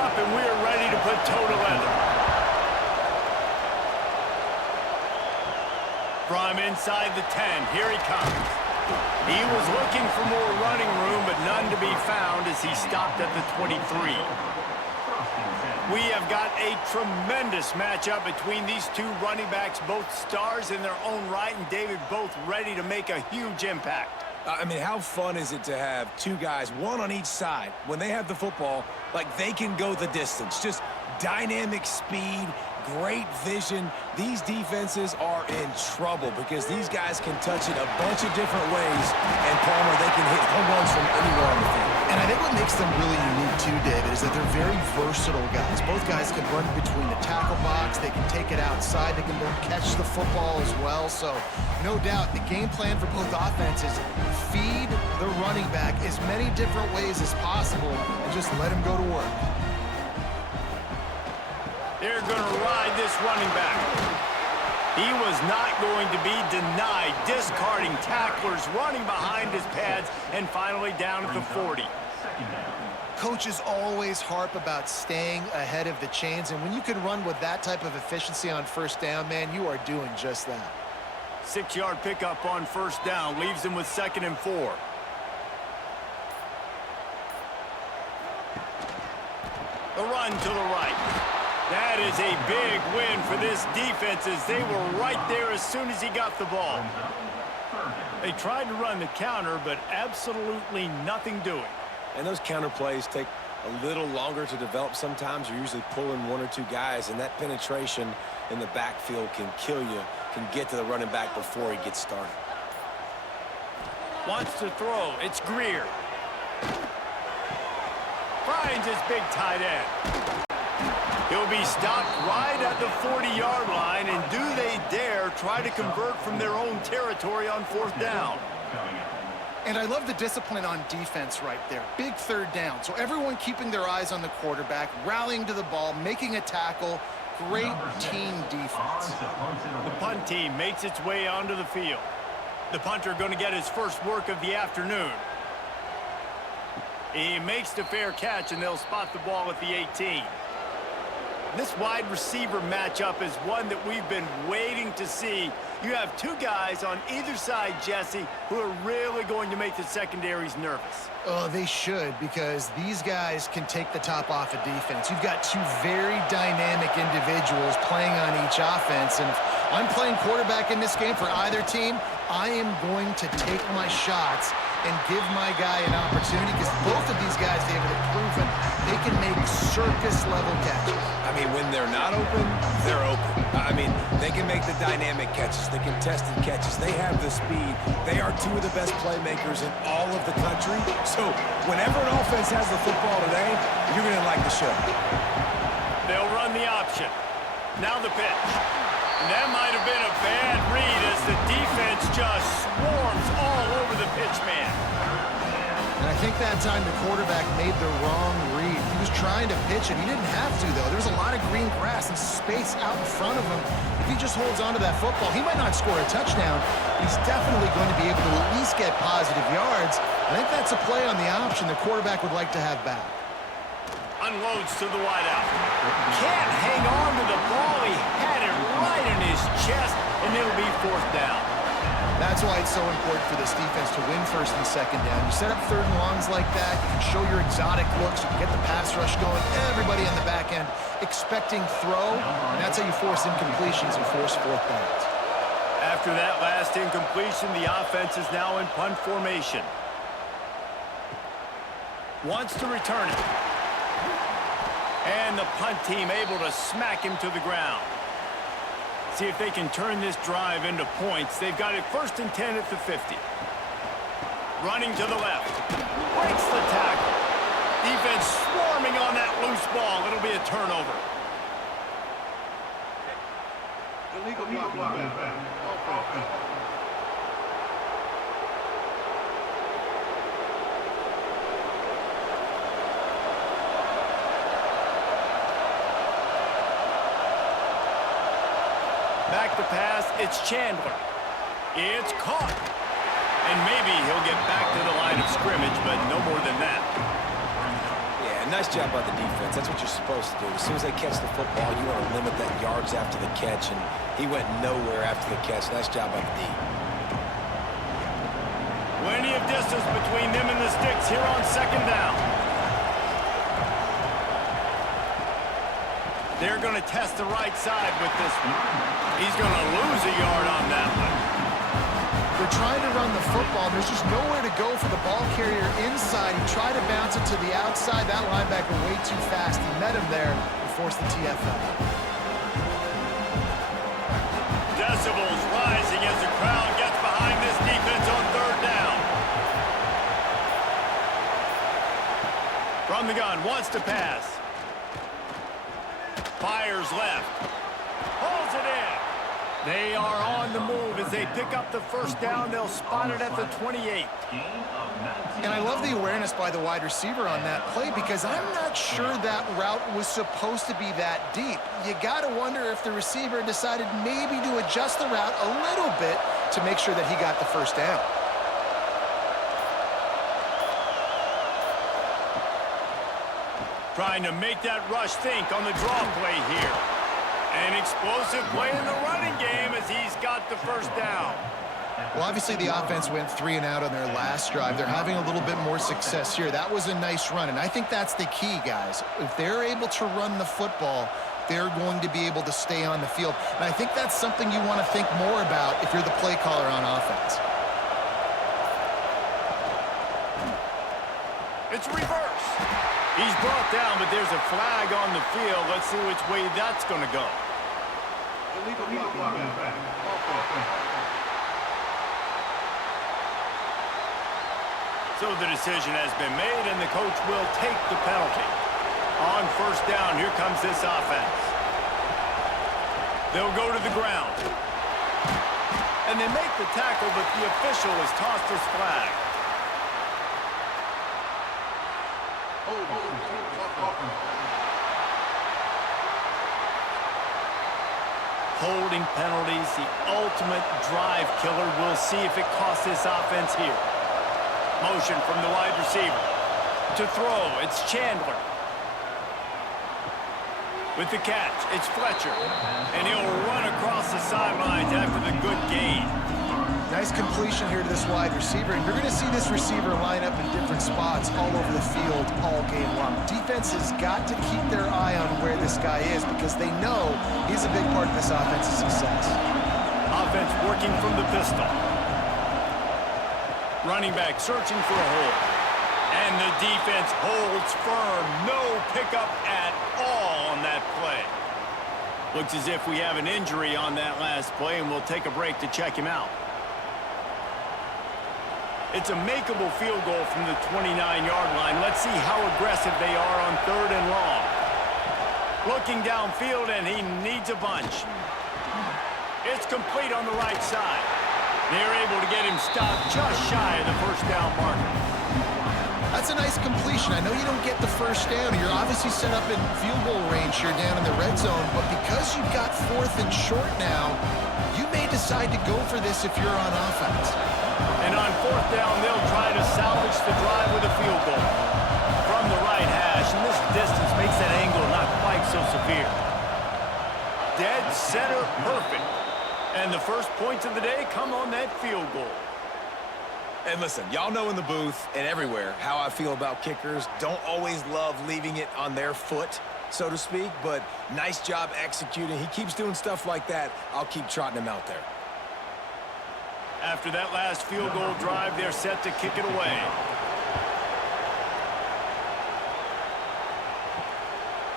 up, and we're ready to put toe to leather. From inside the 10, here he comes. He was looking for more running room, but none to be found as he stopped at the 23. We have got a tremendous matchup between these two running backs, both stars in their own right, and David, both ready to make a huge impact. I mean, how fun is it to have two guys, one on each side, when they have the football, like they can go the distance. Just dynamic speed, great vision. These defenses are in trouble because these guys can touch it a bunch of different ways, and Palmer, they can hit home runs from anywhere on the field. And I think what makes them really unique too, David, is that they're very versatile guys. Both guys can run between the tackle box. They can take it outside. They can catch the football as well. So no doubt the game plan for both offenses, feed the running back as many different ways as possible and just let him go to work. They're going to ride this running back. He was not going to be denied, discarding tacklers, running behind his pads, and finally down at the 40. Coaches always harp about staying ahead of the chains, and when you can run with that type of efficiency on first down, man, you are doing just that. 6-yard pickup on first down, leaves him with 2nd and 4. The run to the right. That is a big win for this defense as they were right there as soon as he got the ball. They tried to run the counter, but absolutely nothing doing. And those counter plays take a little longer to develop sometimes. You're usually pulling one or two guys, and that penetration in the backfield can kill you, can get to the running back before he gets started. Wants to throw. It's Greer. Finds his big tight end. He'll be stopped right at the 40-yard line, and do they dare try to convert from their own territory on 4th down? And I love the discipline on defense right there. Big 3rd down. So everyone keeping their eyes on the quarterback, rallying to the ball, making a tackle. Great team defense. The punt team makes its way onto the field. The punter going to get his first work of the afternoon. He makes the fair catch, and they'll spot the ball at the 18. This wide receiver matchup is one that we've been waiting to see. You have two guys on either side, Jesse, who are really going to make the secondaries nervous. Oh, they should, because these guys can take the top off of defense. You've got two very dynamic individuals playing on each offense, and if I'm playing quarterback in this game for either team, I am going to take my shots and give my guy an opportunity, because both of these guys, David, have proven they can make circus-level catches. I mean, when they're not open, they're open. I mean, they can make the dynamic catches, the contested catches. They have the speed. They are two of the best playmakers in all of the country. So whenever an offense has the football today, you're going to like the show. They'll run the option. Now the pitch. And that might have been a bad read as the defense just swarms all over the pitch man. And I think that time the quarterback made the wrong read. He was trying to pitch it. He didn't have to, though. There's a lot of green grass and space out in front of him. If he just holds on to that football, he might not score a touchdown. He's definitely going to be able to at least get positive yards. I think that's a play on the option the quarterback would like to have back. Unloads to the wideout. Can't hang on to the ball. He had it right in his chest, and it'll be 4th down. That's why it's so important for this defense to win 1st and 2nd down. You set up 3rd and longs like that, you can show your exotic looks, you can get the pass rush going, everybody on the back end expecting throw, and that's how you force incompletions and force 4th downs. After that last incompletion, the offense is now in punt formation. Wants to return it. And the punt team able to smack him to the ground. See if they can turn this drive into points. They've got it 1st and 10 at the 50. Running to the left. Breaks the tackle. Defense swarming on that loose ball. It'll be a turnover. Illegal block. Back to pass, it's Chandler. It's caught. And maybe he'll get back to the line of scrimmage, but no more than that. Yeah, Nice job by the defense. That's what you're supposed to do. As soon as they catch the football, you want to limit that yards after the catch, and he went nowhere after the catch. Nice job by the D. Plenty of distance between them and the sticks here on second down. They're going to test the right side with this one. He's going to lose a yard on that one. They're trying to run the football. There's just nowhere to go for the ball carrier inside. He tried to bounce it to the outside. That linebacker way too fast. He met him there and forced the TFL. Decibels rising as the crowd gets behind this defense on third down. From the gun, wants to pass. Fires left. Pulls it in. They are on the move as they pick up the first down. They'll spot it at the 28. And I love the awareness by the wide receiver on that play because I'm not sure that route was supposed to be that deep. You got to wonder if the receiver decided maybe to adjust the route a little bit to make sure that he got the first down. Trying to make that rush think on the draw play here. An explosive play in the running game as he's got the first down. Well, obviously the offense went 3 and out on their last drive. They're having a little bit more success here. That was a nice run, and I think that's the key, guys. If they're able to run the football, they're going to be able to stay on the field. And I think that's something you want to think more about if you're the play caller on offense. It's reverse. He's brought down, but there's a flag on the field. Let's see which way that's going to go. So the decision has been made, and the coach will take the penalty. On first down, here comes this offense. They'll go to the ground. And they make the tackle, but the official has tossed his flag. Holding penalties, the ultimate drive killer. We'll see if it costs this offense here. Motion from the wide receiver. To throw, it's Chandler. With the catch, it's Fletcher. And he'll run across the sidelines after the good gain. Nice completion here to this wide receiver, and you're going to see this receiver line up in different spots all over the field all game long. Defense has got to keep their eye on where this guy is because they know he's a big part of this offense's success. Offense working from the pistol. Running back searching for a hole. And the defense holds firm. No pickup at all on that play. Looks as if we have an injury on that last play, and we'll take a break to check him out. It's a makeable field goal from the 29-yard line. Let's see how aggressive they are on third and long. Looking downfield, and he needs a bunch. It's complete on the right side. They're able to get him stopped just shy of the first down marker. That's a nice completion. I know you don't get the first down. You're obviously set up in field goal range here down in the red zone, but because you've got 4th and short now, you may decide to go for this if you're on offense. And on 4th down, they'll try to salvage the drive with a field goal. From the right hash, and this distance makes that angle not quite so severe. Dead center perfect. And the first points of the day come on that field goal. And listen, y'all know in the booth and everywhere how I feel about kickers. Don't always love leaving it on their foot, so to speak, but nice job executing. He keeps doing stuff like that. I'll keep trotting him out there. After that last field goal drive, they're set to kick it away.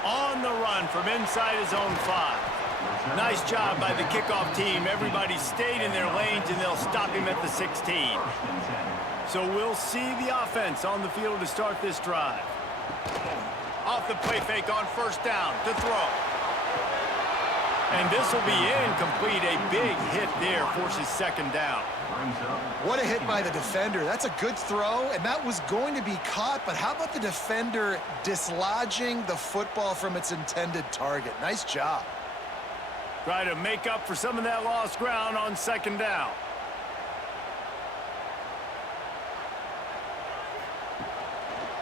On the run from inside his own 5. Nice job by the kickoff team. Everybody stayed in their lanes, and they'll stop him at the 16. So we'll see the offense on the field to start this drive. Off the play fake on first down to throw. And this will be incomplete. A big hit there forces second down. What a hit by the defender. That's a good throw, and that was going to be caught, but how about the defender dislodging the football from its intended target? Nice job. Try to make up for some of that lost ground on second down.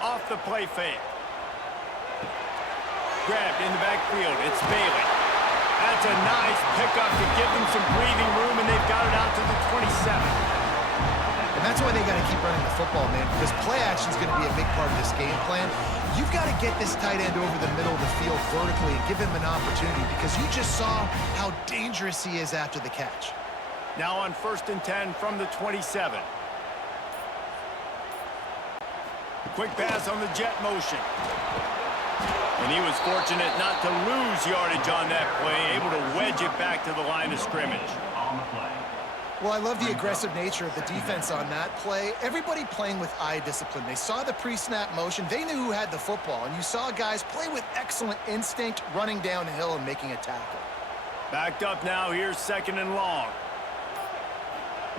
Off the play fake. Grabbed in the backfield. It's Bailey. That's a nice pickup to give them some breathing room, and they've got it out to the 27. And that's why they got to keep running the football, man, because play action is going to be a big part of this game plan. You've got to get this tight end over the middle of the field vertically and give him an opportunity, because you just saw how dangerous he is after the catch. Now on 1st and 10 from the 27. Quick pass on the jet motion. And he was fortunate not to lose yardage on that play, able to wedge it back to the line of scrimmage. Well, I love the aggressive nature of the defense on that play. Everybody playing with eye discipline. They saw the pre-snap motion. They knew who had the football. And you saw guys play with excellent instinct, running downhill and making a tackle. Backed up now. Here's 2nd and long.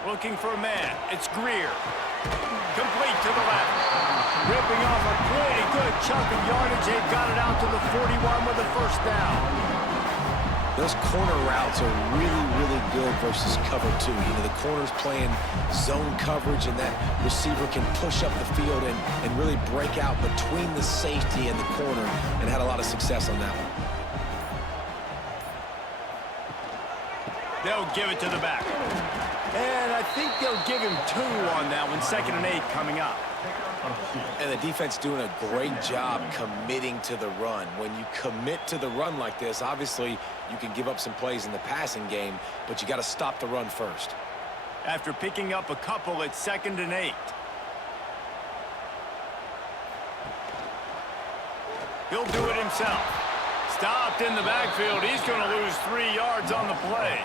Looking for a man. It's Greer. Complete to the left. Ripping off a pretty good chunk of yardage. They've got it out to the 41 with a 1st down. Those corner routes are really, really good versus cover 2. You know, the corner's playing zone coverage, and that receiver can push up the field and really break out between the safety and the corner, and had a lot of success on that one. They'll give it to the back. And I think they'll give him 2 on that one. 2nd and 8 coming up. And the defense doing a great job committing to the run. When you commit to the run like this, obviously you can give up some plays in the passing game, but you got to stop the run first. After picking up a couple, it's 2nd and 8. He'll do it himself. Stopped in the backfield. He's going to lose 3 yards on the play.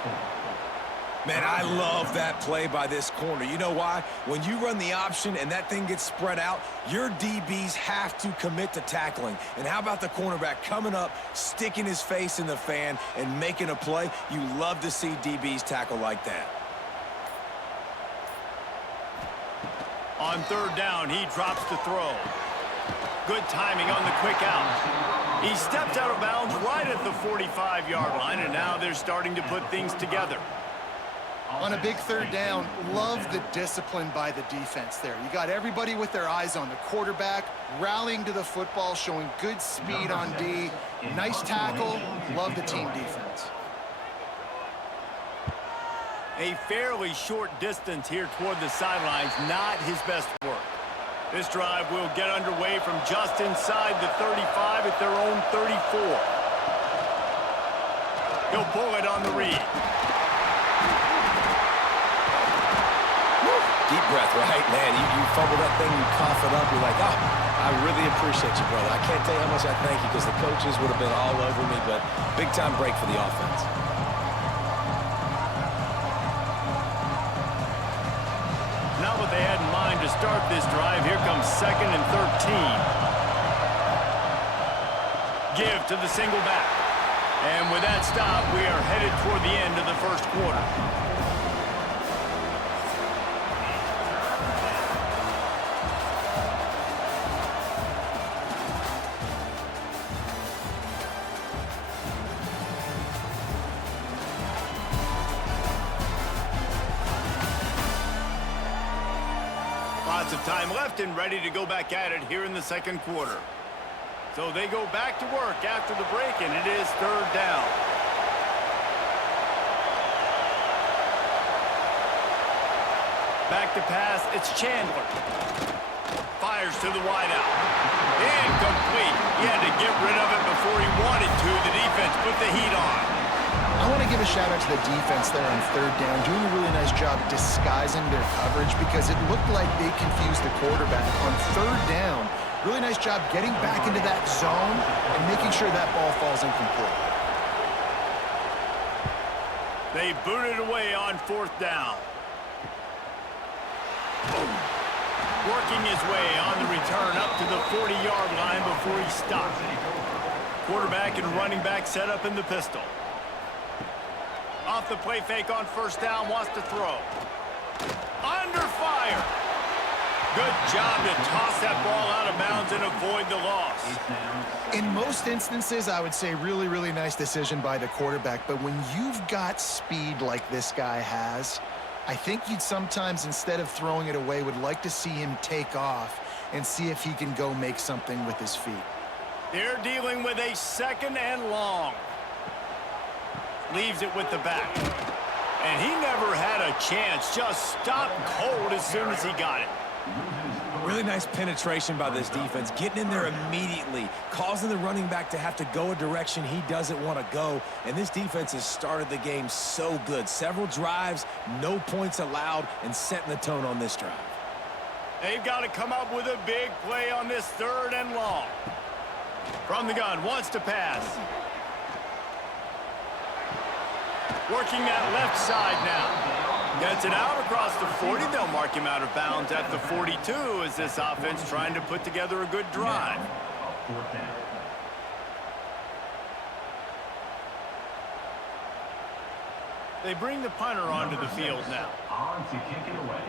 Man, I love that play by this corner. You know why? When you run the option and that thing gets spread out, your DBs have to commit to tackling. And how about the cornerback coming up, sticking his face in the fan, and making a play? You love to see DBs tackle like that. On 3rd down, he drops the throw. Good timing on the quick out. He stepped out of bounds right at the 45-yard line, and now they're starting to put things together. On a big 3rd down, love the discipline by the defense there. You got everybody with their eyes on the quarterback, rallying to the football, showing good speed on D. Nice tackle. Love the team defense. A fairly short distance here toward the sidelines, not his best work. This drive will get underway from just inside the 35 at their own 34. He'll pull it on the read. Deep breath, right? Man, you fumble that thing, you cough it up, you're like, oh, I really appreciate you, brother. I can't tell you how much I thank you, because the coaches would have been all over me, but big-time break for the offense. Not what they had in mind to start this drive. Here comes 2nd and 13. Give to the single back. And with that stop, we are headed toward the end of the 1st quarter. Lots of time left and ready to go back at it here in the 2nd quarter. So they go back to work after the break, and it is 3rd down. Back to pass, it's Chandler. Fires to the wideout. Incomplete. He had to get rid of it before he wanted to. The defense put the heat on. I want to give a shout out to the defense there on 3rd down, doing a really nice job disguising their coverage, because it looked like they confused the quarterback on 3rd down. Really nice job getting back into that zone and making sure that ball falls incomplete. They booted away on 4th down. Working his way on the return up to the 40-yard line before he stopped. Quarterback and running back set up in the pistol. Off the play fake on 1st down, wants to throw. Under fire. Good job to toss that ball out of bounds and avoid the loss. In most instances, I would say really, really nice decision by the quarterback. But when you've got speed like this guy has, I think you'd sometimes, instead of throwing it away, would like to see him take off and see if he can go make something with his feet. They're dealing with a 2nd and long. Leaves it with the back. And he never had a chance. Just stopped cold as soon as he got it. Really nice penetration by this defense, getting in there immediately, causing the running back to have to go a direction he doesn't want to go. And this defense has started the game so good. Several drives, no points allowed, and setting the tone on this drive. They've got to come up with a big play on this 3rd and long. From the gun, wants to pass. Working that left side now. Gets it out across the 40. They'll mark him out of bounds at the 42 as this offense trying to put together a good drive. They bring the punter onto the field now. On to kick it away.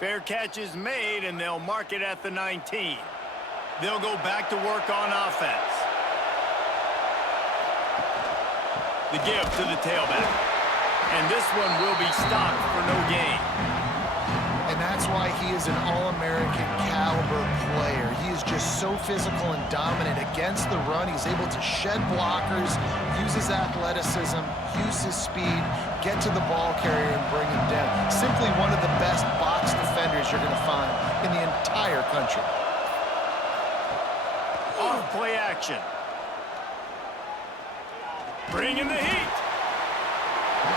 Fair catch is made, and they'll mark it at the 19. They'll go back to work on offense. The give to the tailback. And this one will be stopped for no gain. And that's why he is an All-American caliber player. He is just so physical and dominant against the run. He's able to shed blockers, use his athleticism, use his speed, get to the ball carrier and bring him down. Simply one of the best box defenders you're going to find in the entire country. Off play action. Bringing the heat.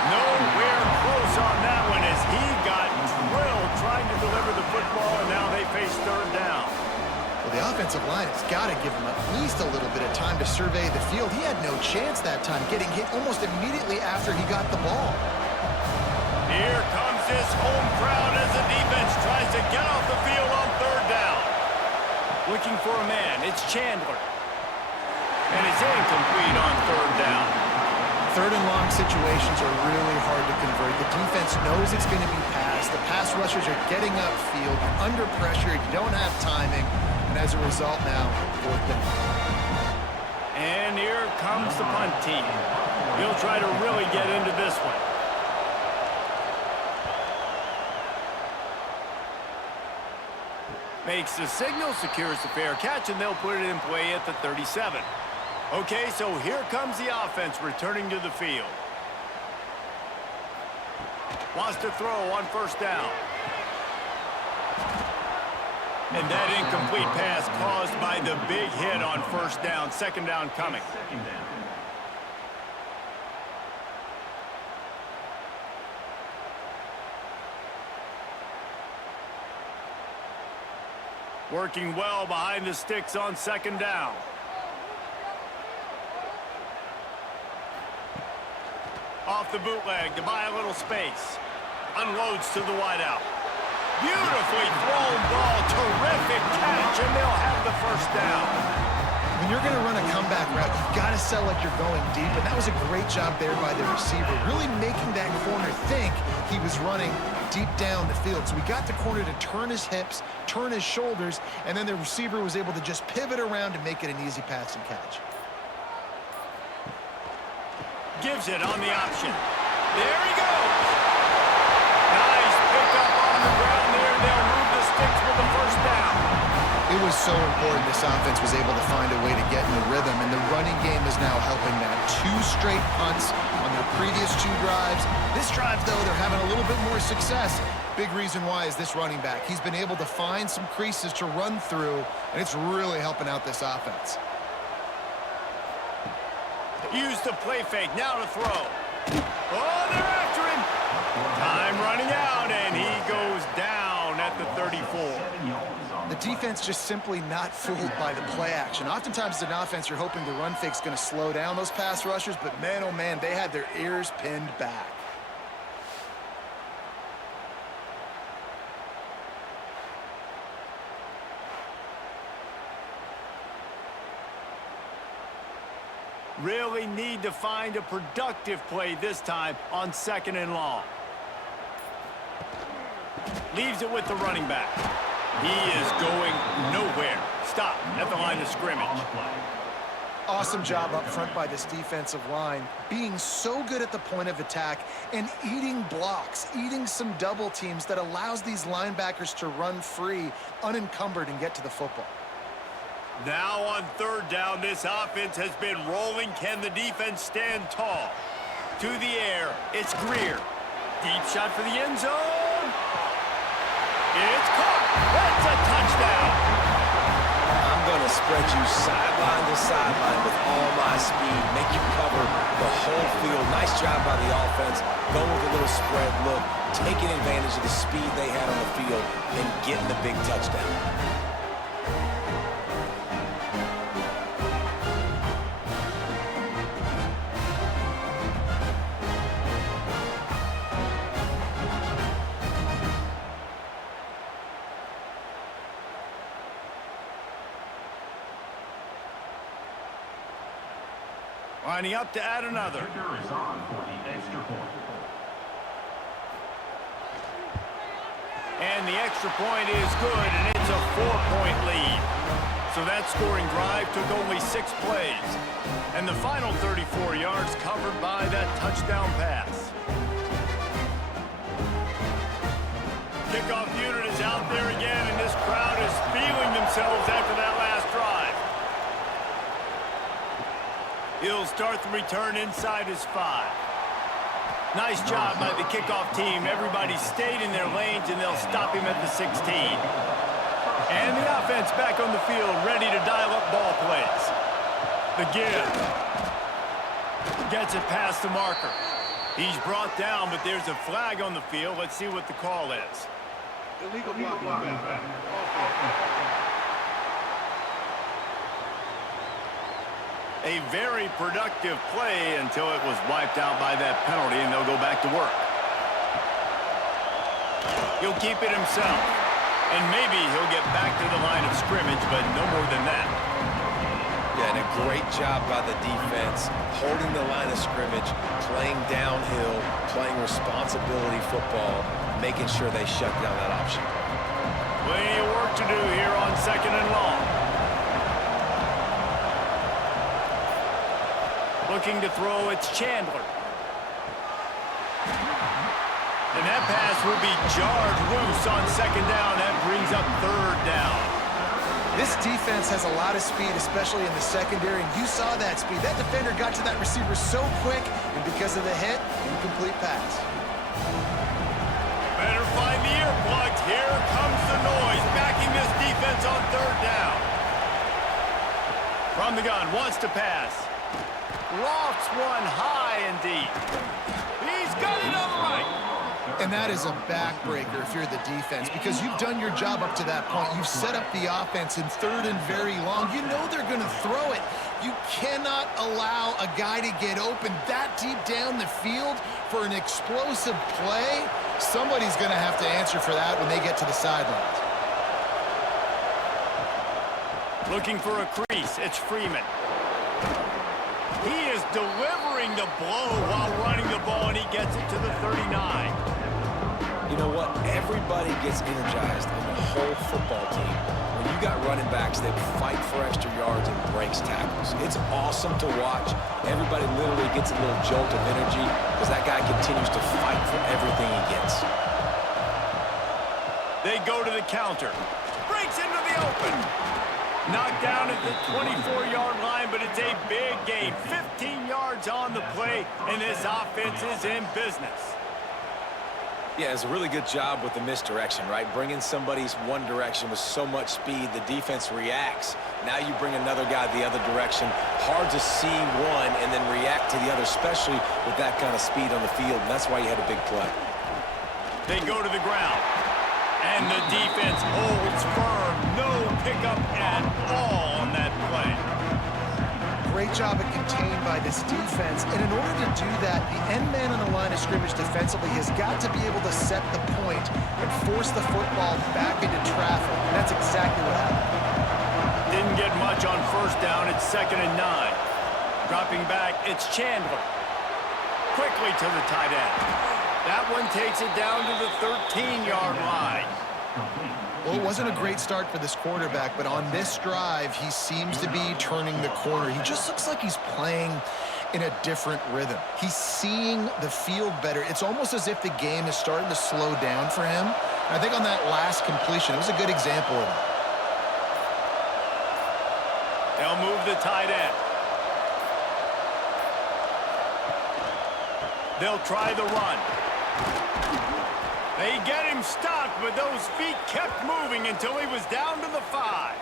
Nowhere close on that one as he got drilled trying to deliver the football, and now they face 3rd down. Well, the offensive line has got to give him at least a little bit of time to survey the field. He had no chance that time, getting hit almost immediately after he got the ball. Here comes this home crowd as the defense tries to get off the field on 3rd down. Looking for a man. It's Chandler. And it's incomplete on 3rd down. 3rd and long situations are really hard to convert. The defense knows it's going to be passed. The pass rushers are getting upfield. You're under pressure. You don't have timing. And as a result now, 4th down. And here comes the punt team. He'll try to really get into this one. Makes the signal, secures the fair catch, and they'll put it in play at the 37. Okay, so here comes the offense returning to the field. Wants to throw on 1st down. And that incomplete pass caused by the big hit on 1st down. 2nd down coming. Working well behind the sticks on 2nd down. Off the bootleg to buy a little space. Unloads to the wideout. Beautifully thrown ball. Terrific catch, and they'll have the 1st down. When you're going to run a comeback route, you've got to sell like you're going deep, and that was a great job there by the receiver, really making that corner think he was running deep down the field. So we got the corner to turn his hips, turn his shoulders, and then the receiver was able to just pivot around and make it an easy pass and catch. Gives it on the option. There he goes. Nice pickup on the ground there. They'll move the sticks with the 1st down. It was so important this offense was able to find a way to get in the rhythm, and the running game is now helping that. 2 straight punts on their previous 2 drives. This drive, though, they're having a little bit more success. Big reason why is this running back. He's been able to find some creases to run through, and it's really helping out this offense. Use the play fake, now to throw. Oh, they're after him. Time running out, and he goes down at the 34. The defense just simply not fooled by the play action. Oftentimes as an offense, you're hoping the run fake's going to slow down those pass rushers, but man, oh man, they had their ears pinned back. Really need to find a productive play this time on 2nd and long. Leaves it with the running back. He is going nowhere. Stop at the line of scrimmage. Awesome job up front by this defensive line, being so good at the point of attack and eating blocks, eating some double teams that allows these linebackers to run free, unencumbered, and get to the football. Now on third down, this offense has been rolling. Can the defense stand tall? To the air, it's Greer. Deep shot for the end zone. It's caught. That's a touchdown. I'm going to spread you sideline to sideline with all my speed, make you cover the whole field. Nice job by the offense, going with a little spread look, taking advantage of the speed they had on the field and getting the big touchdown. Lining up to add another. And the extra point is good, and it's a 4-point lead. So that scoring drive took only 6 plays. And the final 34 yards covered by that touchdown pass. Kickoff unit is out there again, and this crowd is feeling themselves after that last drive. He'll start the return inside his 5. Nice job by the kickoff team. Everybody stayed in their lanes, and they'll stop him at the 16. And the offense back on the field, ready to dial up ball plays. The give. Gets it past the marker. He's brought down, but there's a flag on the field. Let's see what the call is. Illegal blocking. A very productive play until it was wiped out by that penalty, and they'll go back to work. He'll keep it himself, and maybe he'll get back to the line of scrimmage, but no more than that. Yeah, and a great job by the defense, holding the line of scrimmage, playing downhill, playing responsibility football, making sure they shut down that option. Plenty of work to do here on 2nd and long. Looking to throw, it's Chandler. And that pass will be jarred loose on 2nd down. That brings up 3rd down. This defense has a lot of speed, especially in the secondary, and you saw that speed. That defender got to that receiver so quick, and because of the hit, incomplete pass. Better find the earplugs. Here comes the noise, backing this defense on 3rd down. From the gun, wants to pass. Lofts one high and deep. He's got it on the right. And that is a backbreaker if you're the defense, because you've done your job up to that point. You've set up the offense in 3rd and very long. You know they're going to throw it. You cannot allow a guy to get open that deep down the field for an explosive play. Somebody's going to have to answer for that when they get to the sidelines. Looking for a crease. It's Freeman. He is delivering the blow while running the ball, and he gets it to the 39. You know what? Everybody gets energized on the whole football team. When you got running backs that fight for extra yards and breaks tackles, it's awesome to watch. Everybody literally gets a little jolt of energy because that guy continues to fight for everything he gets. They go to the counter. Breaks into the open. Knocked down at the 24-yard line, but it's a big gain. 15 yards on the play, and this offense is in business. Yeah, it's a really good job with the misdirection, right? Bringing somebody's one direction with so much speed, the defense reacts. Now you bring another guy the other direction. Hard to see one and then react to the other, especially with that kind of speed on the field, and that's why you had a big play. They go to the ground, and the defense holds firm. No pickup at all on that play. Great job at contained by this defense, and in order to do that, the end man on the line of scrimmage defensively has got to be able to set the point and force the football back into traffic, and that's exactly what happened. Didn't get much on 1st down. It's 2nd and 9. Dropping back, it's Chandler. Quickly to the tight end. That one takes it down to the 13-yard line. Well, it wasn't a great start for this quarterback, but on this drive, he seems to be turning the corner. He just looks like he's playing in a different rhythm. He's seeing the field better. It's almost as if the game is starting to slow down for him. And I think on that last completion, it was a good example of it. They'll move the tight end. They'll try the run. They get him stopped, but those feet kept moving until he was down to the 5.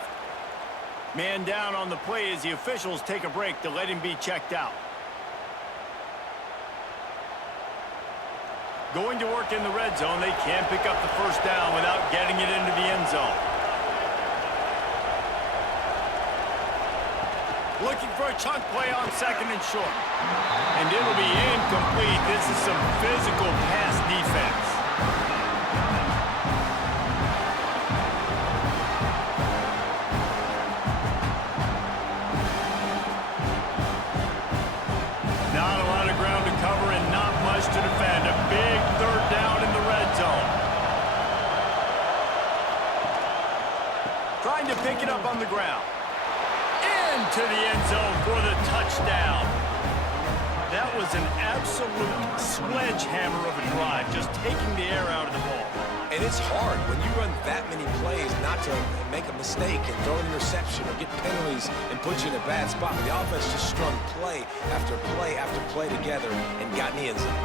Man down on the play as the officials take a break to let him be checked out. Going to work in the red zone, they can't pick up the first down without getting it into the end zone. Looking for a chunk play on 2nd and short. And it'll be incomplete. This is some physical pass defense. Not a lot of ground to cover and not much to defend. A big 3rd down in the red zone. Trying to pick it up on the ground. Into the end zone for the touchdown. That was an absolute sledgehammer of a drive, just taking the air out of the ball. And it's hard when you run that many plays not to make a mistake and throw an interception or get penalties and put you in a bad spot. The offense just strung play after play after play together and got in the end zone.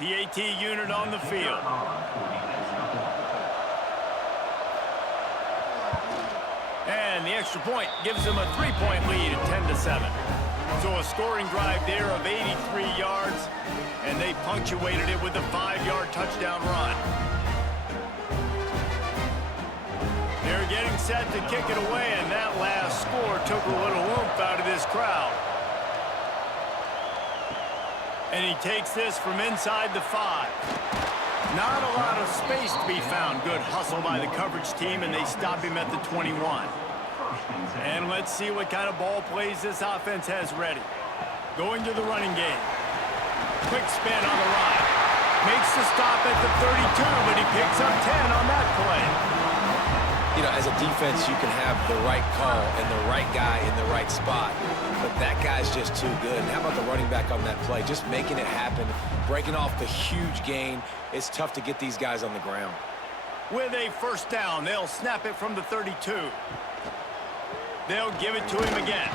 PAT unit on the field. And the extra point gives them a 3-point lead at 10-7. So a scoring drive there of 83 yards, and they punctuated it with a 5-yard touchdown run. They're getting set to kick it away, and that last score took a little oomph out of this crowd. And he takes this from inside the 5. Not a lot of space to be found. Good hustle by the coverage team, and they stop him at the 21. And let's see what kind of ball plays this offense has ready. Going to the running game. Quick spin on the run. Makes the stop at the 32, but he picks up 10 on that play. You know, as a defense, you can have the right call and the right guy in the right spot, but that guy's just too good. And how about the running back on that play? Just making it happen, breaking off the huge gain. It's tough to get these guys on the ground. With a first down, they'll snap it from the 32. They'll give it to him again.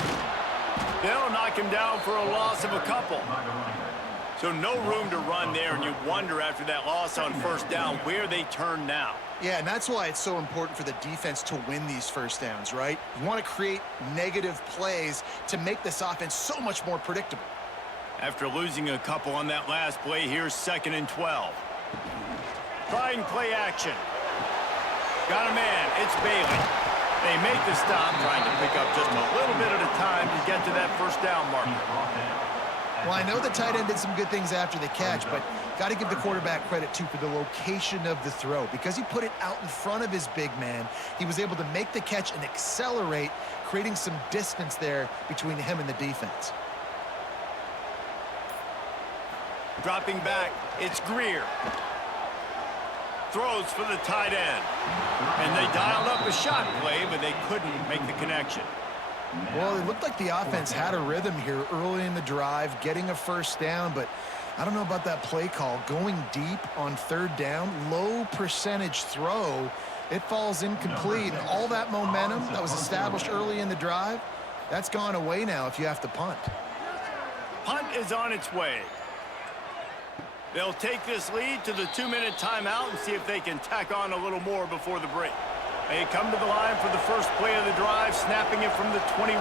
They'll knock him down for a loss of a couple. So no room to run there, and you wonder after that loss on first down where they turn now. Yeah, and that's why it's so important for the defense to win these first downs, right? You want to create negative plays to make this offense so much more predictable. After losing a couple on that last play, here's 2nd and 12. Trying play action. Got a man. It's Bailey. They make the stop, trying to pick up just a little bit at a time to get to that first down marker. Well, I know the tight end did some good things after the catch, but got to give the quarterback credit, too, for the location of the throw. Because he put it out in front of his big man, he was able to make the catch and accelerate, creating some distance there between him and the defense. Dropping back, it's Greer. Throws for the tight end. And they dialed up a shot play, but they couldn't make the connection. Well, it looked like the offense had a rhythm here early in the drive, getting a first down, but I don't know about that play call. Going deep on 3rd down, low percentage throw, it falls incomplete. And all that momentum that was established early in the drive, that's gone away now if you have to punt. Punt is on its way. They'll take this lead to the 2-minute timeout and see if they can tack on a little more before the break. They come to the line for the first play of the drive, snapping it from the 21.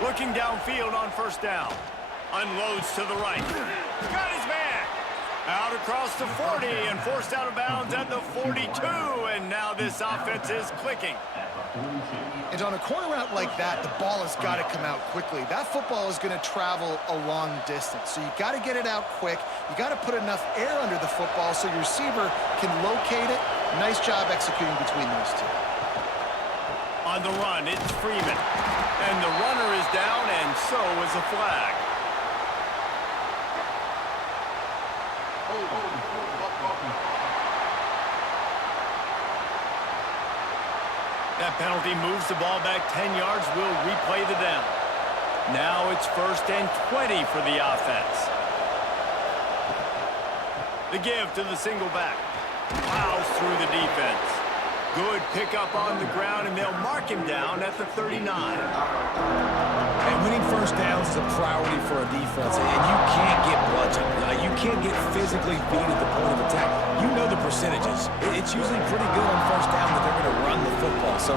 Looking downfield on first down. Unloads to the right. Got his man. Out across the 40 and forced out of bounds at the 42. And now this offense is clicking. And on a corner route like that, the ball has got to come out quickly. That football is going to travel a long distance. So you got to get it out quick. You got to put enough air under the football so your receiver can locate it. Nice job executing between those two. On the run, it's Freeman. And the runner is down, and so is a flag. That penalty moves the ball back 10 yards. We'll replay the down. Now it's 1st and 20 for the offense. The give to the single back. Plows through the defense. Good pickup on the ground, and they'll mark him down at the 39. And winning first downs is a priority for a defense, and you can't get bludgeoned. You can't get physically beat at the point of attack. You know the percentages. It's usually pretty good on first down that they're going to run the football. So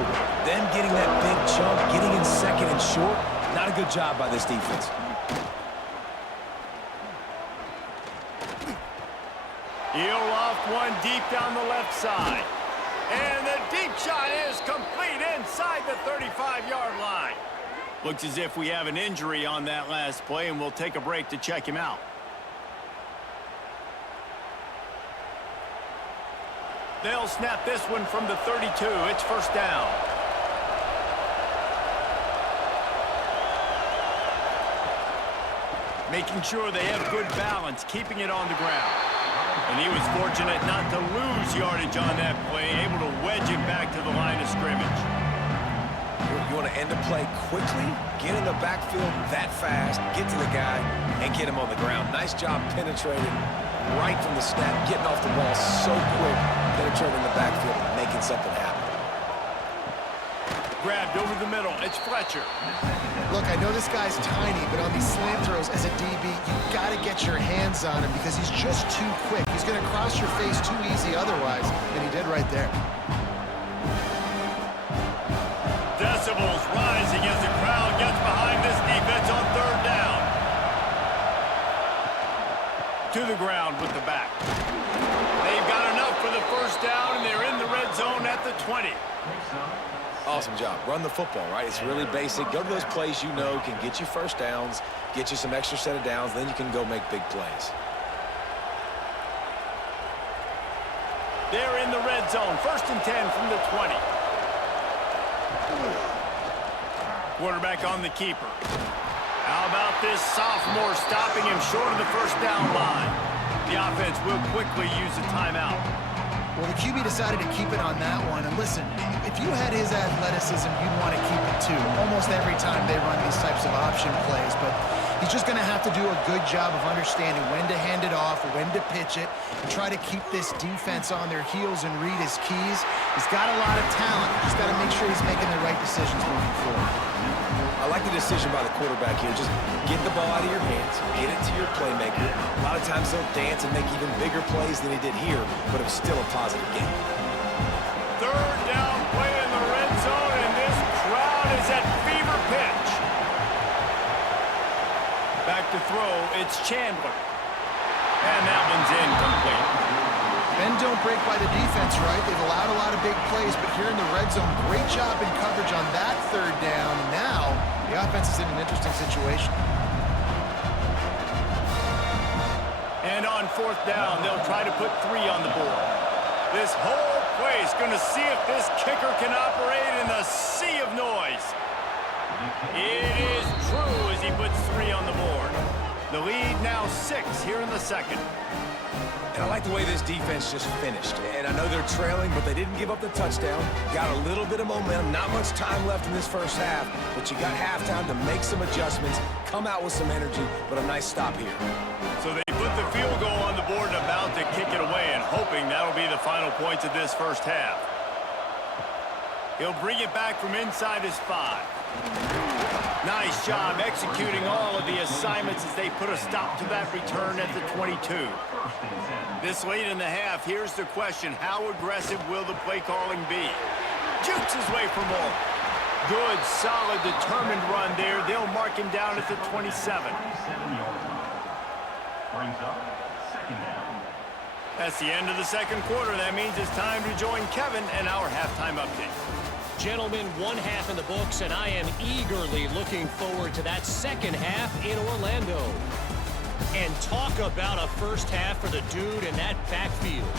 them getting that big chunk, getting in second and short, not a good job by this defense. He'll loft one deep down the left side. And the deep shot is complete inside the 35-yard line. Looks as if we have an injury on that last play, and we'll take a break to check him out. They'll snap this one from the 32. It's 1st down. Making sure they have good balance, keeping it on the ground. And he was fortunate not to lose yardage on that play, able to wedge it back to the line of scrimmage. You want to end the play quickly, get in the backfield that fast, get to the guy, and get him on the ground. Nice job penetrating right from the snap, getting off the ball so quick, penetrating the backfield, and making something happen. Grabbed over the middle. It's Fletcher. Look, I know this guy's tiny, but on these slant throws as a DB, you've got to get your hands on him because he's just too quick. He's going to cross your face too easy otherwise, and he did right there. Decibels rising as the crowd gets behind this defense on 3rd down. To the ground with the back. They've got enough for the 1st down, and they're in the red zone at the 20. Awesome job. Run the football, right? It's really basic. Go to those plays you know can get you first downs, get you some extra set of downs, then you can go make big plays. They're in the red zone. 1st and 10 from the 20. Quarterback on the keeper. How about this sophomore stopping him short of the 1st down line? The offense will quickly use a timeout. Well, the QB decided to keep it on that one. And listen, if you had his athleticism, you'd want to keep it too. Almost every time they run these types of option plays. But he's just going to have to do a good job of understanding when to hand it off, when to pitch it, and try to keep this defense on their heels and read his keys. He's got a lot of talent. He's got to make sure he's making the right decisions moving forward. I like the decision by the quarterback here. Just get the ball out of your hands, get it to your playmaker. A lot of times he'll dance and make even bigger plays than he did here, but it was still a positive game. 3rd down play in the red zone, and this crowd is at fever pitch. Back to throw, it's Chandler. And that one's incomplete. Bend don't break by the defense, right? They've allowed a lot of big plays, but here in the red zone, great job in coverage on that 3rd down. And now the offense is in an interesting situation. And on 4th down, they'll try to put 3 on the board. This whole place going to see if this kicker can operate in the sea of noise. It is true as he puts 3 on the board. The lead now 6 here in the 2nd. And I like the way this defense just finished. And I know they're trailing, but they didn't give up the touchdown. Got a little bit of momentum. Not much time left in this 1st half, but you got halftime to make some adjustments, come out with some energy, but a nice stop here. So they put the field goal on the board and about to kick it away, and hoping that'll be the final points of this 1st half. He'll bring it back from inside his 5. Nice job executing all of the assignments as they put a stop to that return at the 22. This late in the half, here's the question. How aggressive will the play calling be? Jukes his way for more. Good, solid, determined run there. They'll mark him down at the 27. That's the end of the 2nd quarter. That means it's time to join Kevin and our halftime update. Gentlemen, one half in the books, and I am eagerly looking forward to that second half in Orlando. And talk about a first half for the dude in that backfield.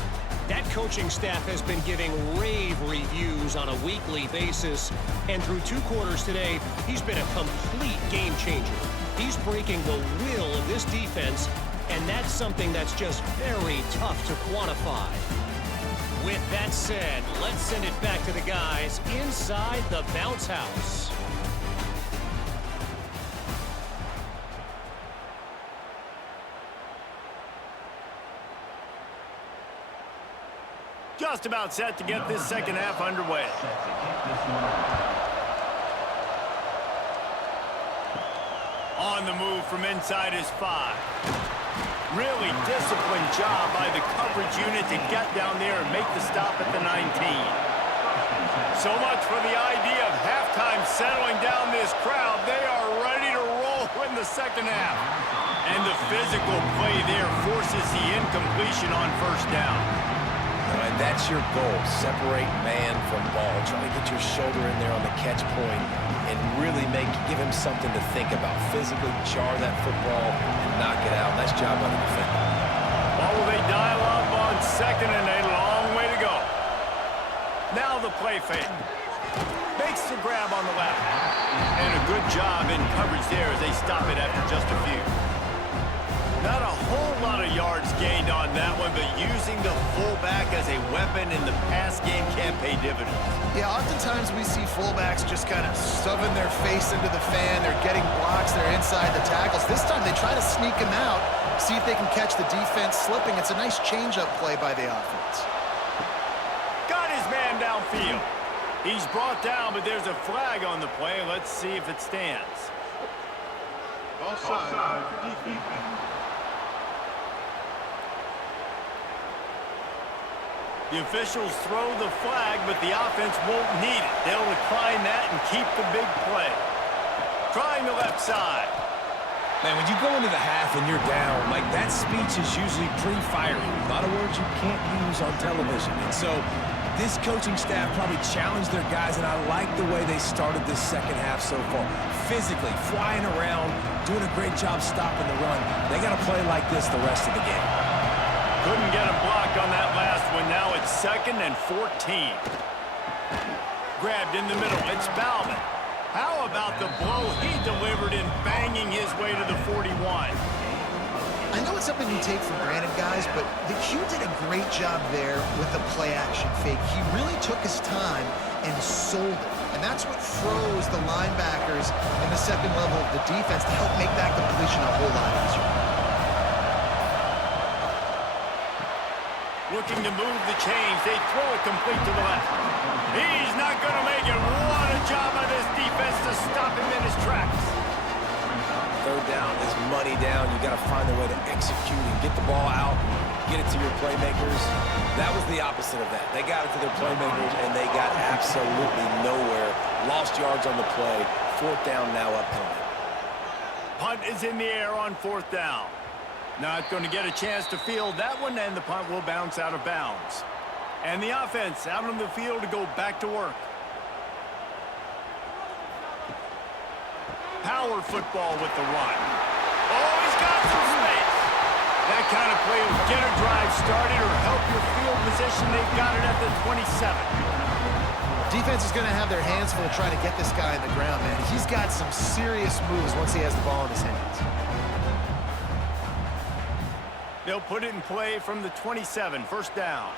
That coaching staff has been giving rave reviews on a weekly basis, and through 2 quarters today, he's been a complete game changer. He's breaking the will of this defense, and that's something that's just very tough to quantify. With that said, let's send it back to the guys inside the bounce house. Just about set to get this second half underway. On the move from inside his 5. Really disciplined job by the coverage unit to get down there and make the stop at the 19. So much for the idea of halftime settling down this crowd. They are ready to roll in the second half. And the physical play there forces the incompletion on first down. And that's your goal. Separate man from ball. Try to get your shoulder in there on the catch point and really give him something to think about. Physically jar that football and knock it out. Nice job by the defender. Well, they dial up on second and a long way to go. Now the play fake. Makes the grab on the left. And a good job in coverage there as they stop it after just a few. Not a whole lot of yards gained on that one, but using the fullback as a weapon in the pass game can pay dividends. Yeah, oftentimes we see fullbacks just kind of shoving their face into the fan. They're getting blocks. They're inside the tackles. This time they try to sneak him out, see if they can catch the defense slipping. It's a nice change-up play by the offense. Got his man downfield. He's brought down, but there's a flag on the play. Let's see if it stands. Offside. Defense. The officials throw the flag, but the offense won't need it. They'll decline that and keep the big play. Trying the left side. Man, when you go into the half and you're down, like that speech is usually pretty fiery. A lot of words you can't use on television. And so this coaching staff probably challenged their guys, and I like the way they started this second half so far. Physically, flying around, doing a great job stopping the run. They got to play like this the rest of the game. Couldn't get a block on that last one. Now it's 2nd and 14. Grabbed in the middle. It's Bauman. How about the blow he delivered in banging his way to the 41? I know it's something you take for granted, guys, but the Q did a great job there with the play-action fake. He really took his time and sold it. And that's what froze the linebackers in the second level of the defense to help make that completion a whole lot easier. Looking to move the chains. They throw it complete to the left. He's not going to make it. What a job by this defense to stop him in his tracks. Third down is money down. You got to find a way to execute and get the ball out, get it to your playmakers. That was the opposite of that. They got it to their playmakers, and they got absolutely nowhere. Lost yards on the play. 4th down now upcoming. Punt is in the air on 4th down. Not going to get a chance to field that one, and the punt will bounce out of bounds. And the offense out on the field to go back to work. Power football with the run. Oh, he's got some space. That kind of play will get a drive started or help your field position. They've got it at the 27. Defense is going to have their hands full trying to get this guy in the ground, man. He's got some serious moves once he has the ball in his hands. They'll put it in play from the 27, 1st down.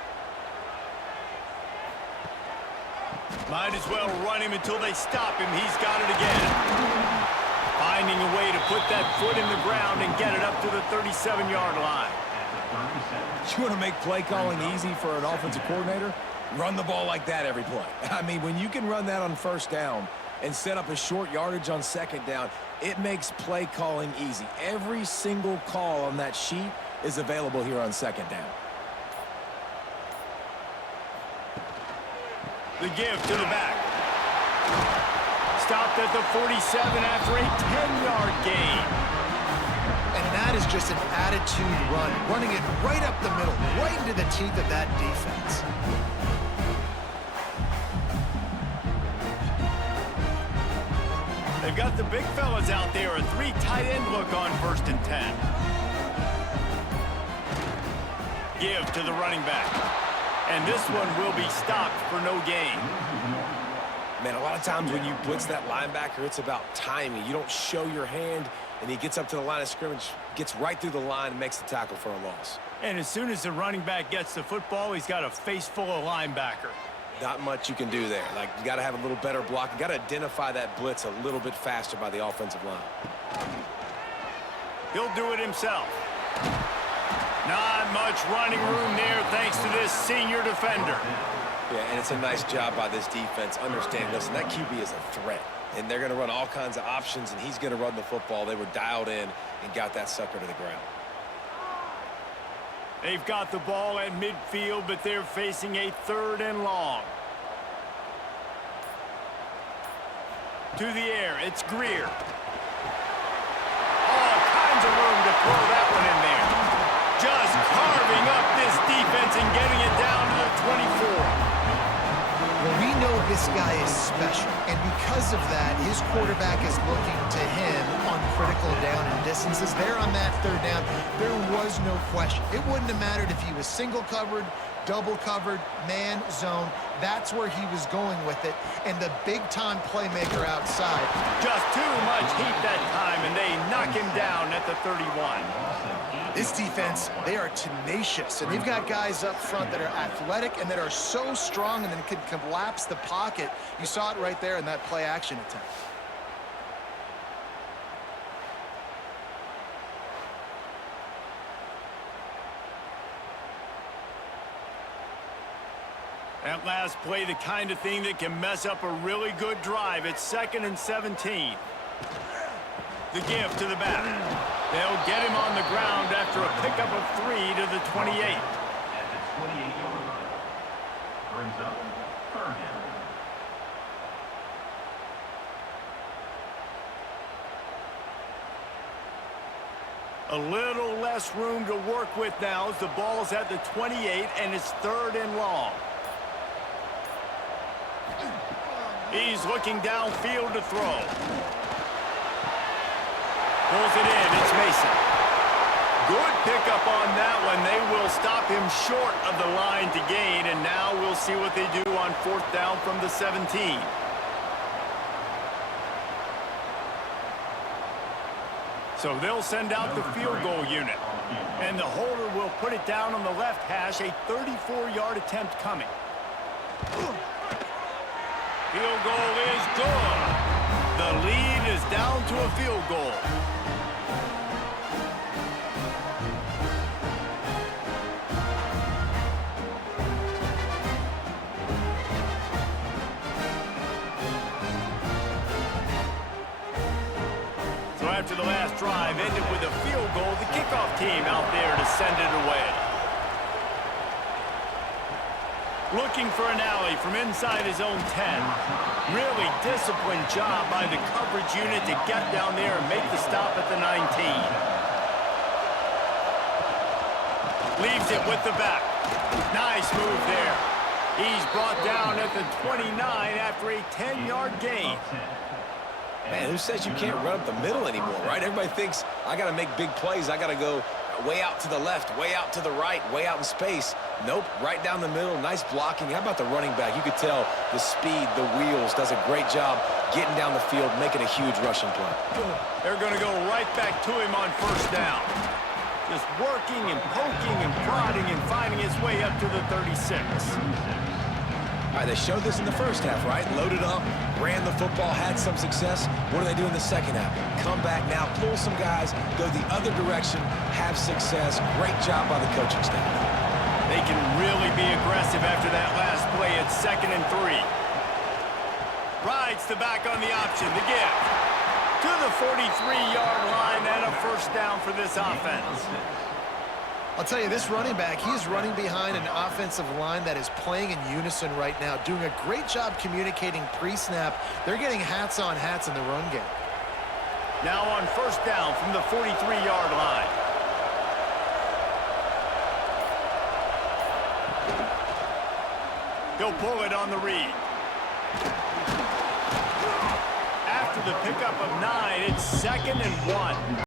Might as well run him until they stop him. He's got it again. Finding a way to put that foot in the ground and get it up to the 37-yard line. You want to make play calling easy for an offensive coordinator? Run the ball like that every play. I mean, when you can run that on 1st down and set up a short yardage on 2nd down, it makes play calling easy. Every single call on that sheet is available here on 2nd down. The give to the back. Stopped at the 47 after a 10-yard gain. And that is just an attitude run, running it right up the middle, right into the teeth of that defense. They've got the big fellas out there. A 3 tight end look on 1st and 10. Give to the running back. And this one will be stopped for no gain. Man, a lot of times when you blitz that linebacker, it's about timing. You don't show your hand, and he gets up to the line of scrimmage, gets right through the line, and makes the tackle for a loss. And as soon as the running back gets the football, he's got a face full of linebacker. Not much you can do there. Like, you got to have a little better block. You got to identify that blitz a little bit faster by the offensive line. He'll do it himself. Not much running room there thanks to this senior defender. Yeah, and it's a nice job by this defense. Understand, listen, that QB is a threat. And they're going to run all kinds of options, and he's going to run the football. They were dialed in and got that sucker to the ground. They've got the ball at midfield, but they're facing a 3rd and long. To the air, it's Greer. All kinds of room to throw that one in there. Just carving up this defense and getting it down to the 24. Well, we know this guy is special, and because of that, his quarterback is looking to him on critical down and distances. There on that 3rd down, there was no question. It wouldn't have mattered if he was single covered, double covered, man, zone. That's where he was going with it, and the big-time playmaker outside. Just too much heat that time, and they knock him down at the 31. This defense, they are tenacious, and they've got guys up front that are athletic and that are so strong and then can collapse the pocket. You saw it right there in that play-action attempt. That last play, the kind of thing that can mess up a really good drive. It's 2nd and 17. The give to the back. They'll get him on the ground after a pickup of 3 to the 28. At the 28-yard line. Brings up 3rd down. A little less room to work with now as the ball's at the 28 and it's 3rd and long. He's looking downfield to throw. Pulls it in. It's Mason. Good pickup on that one. They will stop him short of the line to gain, and now we'll see what they do on 4th down from the 17. So they'll send out the field goal unit, and the holder will put it down on the left hash, a 34-yard attempt coming. Field goal is good. The lead is down to a field goal. So after the last drive ended with a field goal, the kickoff team out there to send it away. Looking for an alley from inside his own 10. Really disciplined job by the coverage unit to get down there and make the stop at the 19. Leaves it with the back. Nice move there. He's brought down at the 29 after a 10-yard gain. Man, who says you can't run up the middle anymore, right? Everybody thinks, I got to make big plays. I got to go way out to the left, way out to the right, way out in space. Nope, right down the middle. Nice blocking. How about the running back? You could tell the speed, the wheels, does a great job getting down the field, making a huge rushing play. They're going to go right back to him on 1st down. Just working and poking and prodding and finding his way up to the 36. All right, they showed this in the first half, right? Loaded up, ran the football, had some success. What do they do in the second half? Come back now, pull some guys, go the other direction, have success. Great job by the coaching staff. They can really be aggressive after that last play at 2nd and 3. Rides the back on the option, the give. To the 43-yard line and a 1st down for this offense. I'll tell you, this running back, he's running behind an offensive line that is playing in unison right now, doing a great job communicating pre-snap. They're getting hats on hats in the run game. Now on 1st down from the 43-yard line. He'll pull it on the read. After the pickup of 9. It's 2nd and 1.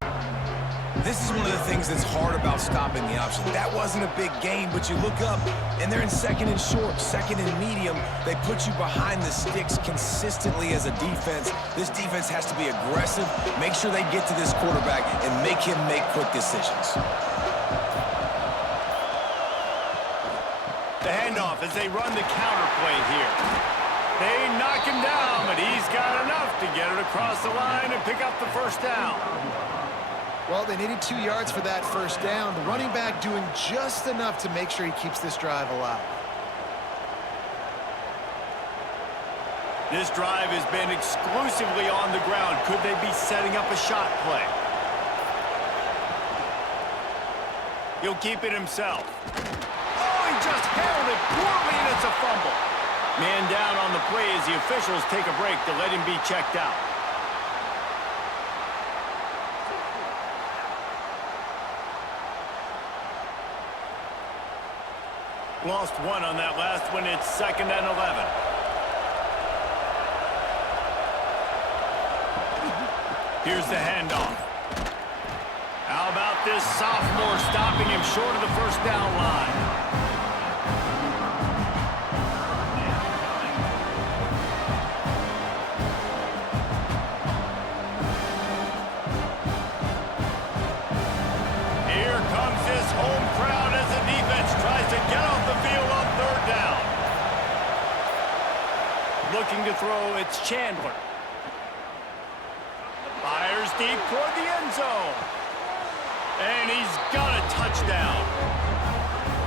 This is one of the things that's hard about stopping the option. That wasn't a big gain, but you look up, and they're in 2nd and short, 2nd and medium. They put you behind the sticks consistently as a defense. This defense has to be aggressive, make sure they get to this quarterback, and make him make quick decisions. The handoff as they run the counter play here. They knock him down, but he's got enough to get it across the line and pick up the first down. Well, they needed 2 yards for that first down. The running back doing just enough to make sure he keeps this drive alive. This drive has been exclusively on the ground. Could they be setting up a shot play? He'll keep it himself. Oh, he just handled it poorly, and it's a fumble. Man down on the play as the officials take a break to let him be checked out. Lost 1 on that last one. It's 2nd and 11. Here's the handoff. How about this sophomore stopping him short of the first down line? Here comes this home crowd as the defense tries to get off the field on 3rd down. Looking to throw, it's Chandler. Fires deep toward the end zone. And he's got a touchdown.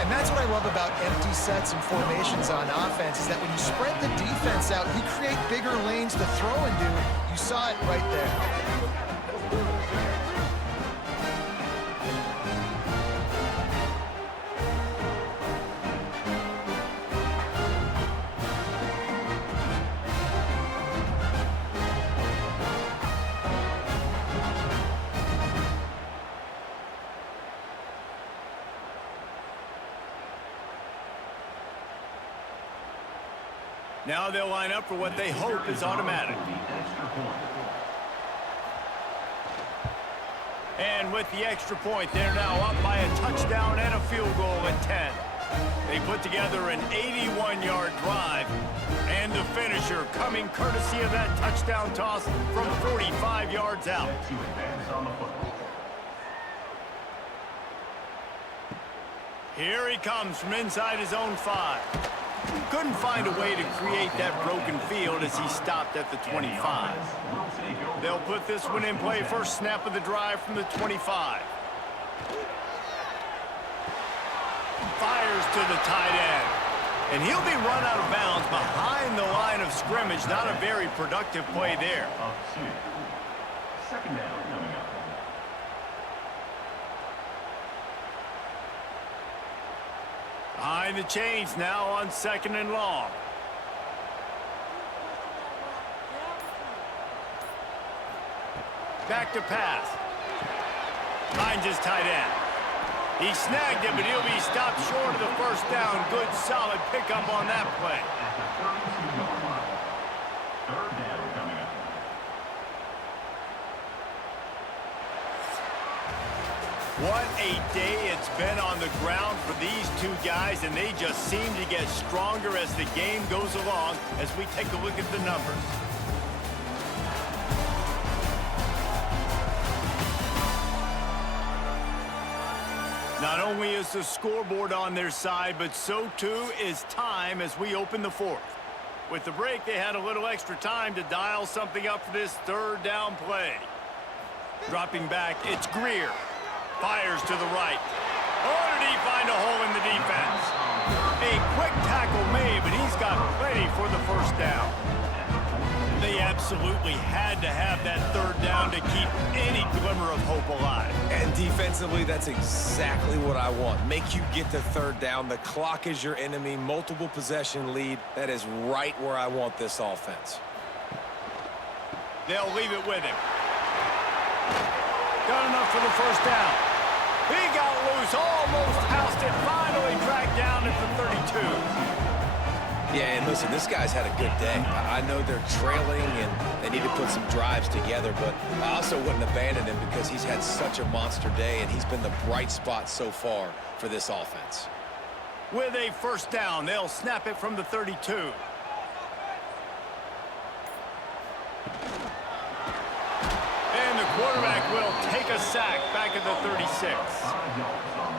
And that's what I love about empty sets and formations on offense, is that when you spread the defense out, you create bigger lanes to throw into. You saw it right there. Now they'll line up for what they hope is automatic. And with the extra point, they're now up by a touchdown and a field goal at 10. They put together an 81-yard drive, and the finisher coming courtesy of that touchdown toss from 45 yards out. Here he comes from inside his own 5. Couldn't find a way to create that broken field as he stopped at the 25. They'll put this one in play. First snap of the drive from the 25. Fires to the tight end. And he'll be run out of bounds behind the line of scrimmage. Not a very productive play there. 2nd down coming up. Behind the chains now on 2nd and long. Back to pass. Finds his tight end. He snagged him, but he'll be stopped short of the first down. Good, solid pickup on that play. At the 32-yard line. 3rd down coming up. What a day it's been on the ground for these two guys, and they just seem to get stronger as the game goes along as we take a look at the numbers. Not only is the scoreboard on their side, but so too is time as we open the 4th. With the break, they had a little extra time to dial something up for this 3rd down play. Dropping back, it's Greer. Fires to the right. Oh, did he find a hole in the defense? A quick tackle made, but he's got plenty for the first down. They absolutely had to have that 3rd down to keep any glimmer of hope alive. And defensively, that's exactly what I want. Make you get the 3rd down. The clock is your enemy. Multiple possession lead. That is right where I want this offense. They'll leave it with him. Got enough for the first down. He got loose, almost housed it, finally dragged down at the 32. Yeah, and listen, this guy's had a good day. I know they're trailing and they need to put some drives together, but I also wouldn't abandon him because he's had such a monster day and he's been the bright spot so far for this offense. With a first down, they'll snap it from the 32. And the quarterback will take a sack back at the 36.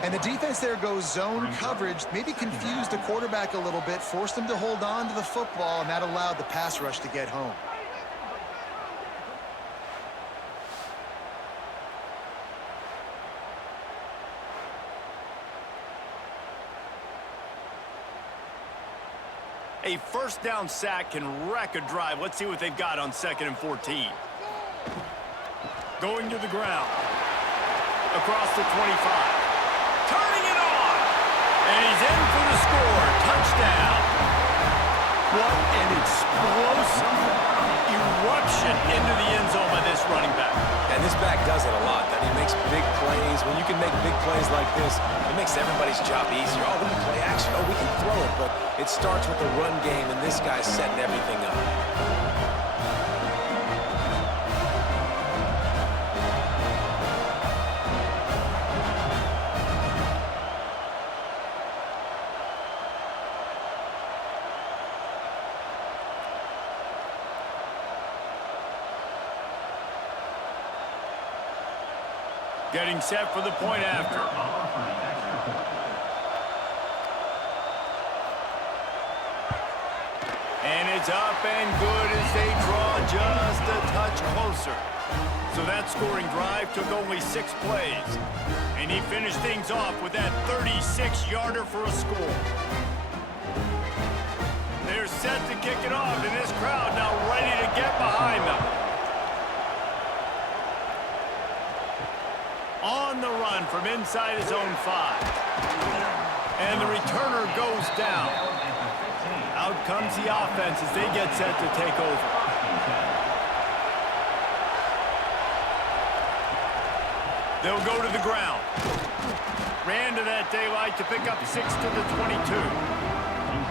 And the defense there goes zone coverage, maybe confused the quarterback a little bit, forced him to hold on to the football, and that allowed the pass rush to get home. A first down sack can wreck a drive. Let's see what they've got on 2nd and 14. Going to the ground. Across the 25. Turning it on. And he's in for the score. Touchdown. What an explosive eruption into the end zone by this running back. And this back does it a lot. That he makes big plays. When you can make big plays like this, it makes everybody's job easier. Oh, we can play action. Oh, we can throw it. But it starts with the run game, and this guy's setting everything up. Getting set for the point after. And it's up and good as they draw just a touch closer. So that scoring drive took only 6 plays. And he finished things off with that 36-yarder for a score. They're set to kick it off, and this crowd now ready to get behind them. On the run from inside his own 5. And the returner goes down. Out comes the offense as they get set to take over. They'll go to the ground. Ran to that daylight to pick up 6 to the 22.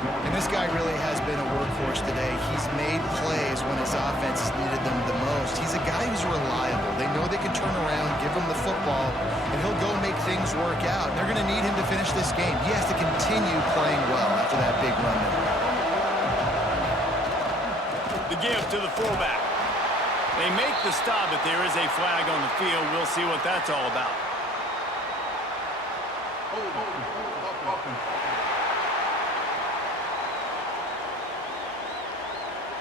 And this guy really has been a workhorse today. He's made plays when his offense has needed them the most. He's a guy who's reliable. They know they can turn around, give him the football, and he'll go make things work out. They're going to need him to finish this game. He has to continue playing well after that big run there. The give to the fullback. They make the stop, but there is a flag on the field. We'll see what that's all about.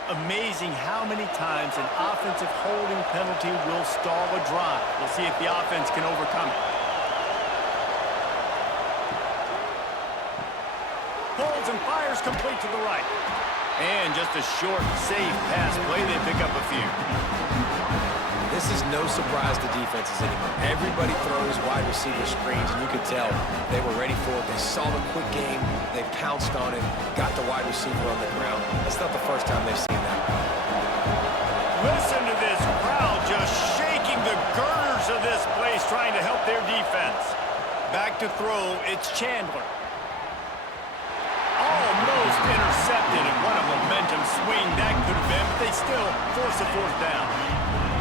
Amazing how many times an offensive holding penalty will stall a drive. We'll see if the offense can overcome it. Pulls and fires complete to the right. And just a short, safe pass play. They pick up a few. This is no surprise to defenses anymore. Everybody throws wide receiver screens, and you could tell they were ready for it. They saw the quick game. They pounced on it, got the wide receiver on the ground. That's not the first time they've seen that. Listen to this crowd just shaking the girders of this place, trying to help their defense. Back to throw, it's Chandler. Almost intercepted, and what a momentum swing that could have been, but they still force a 4th down.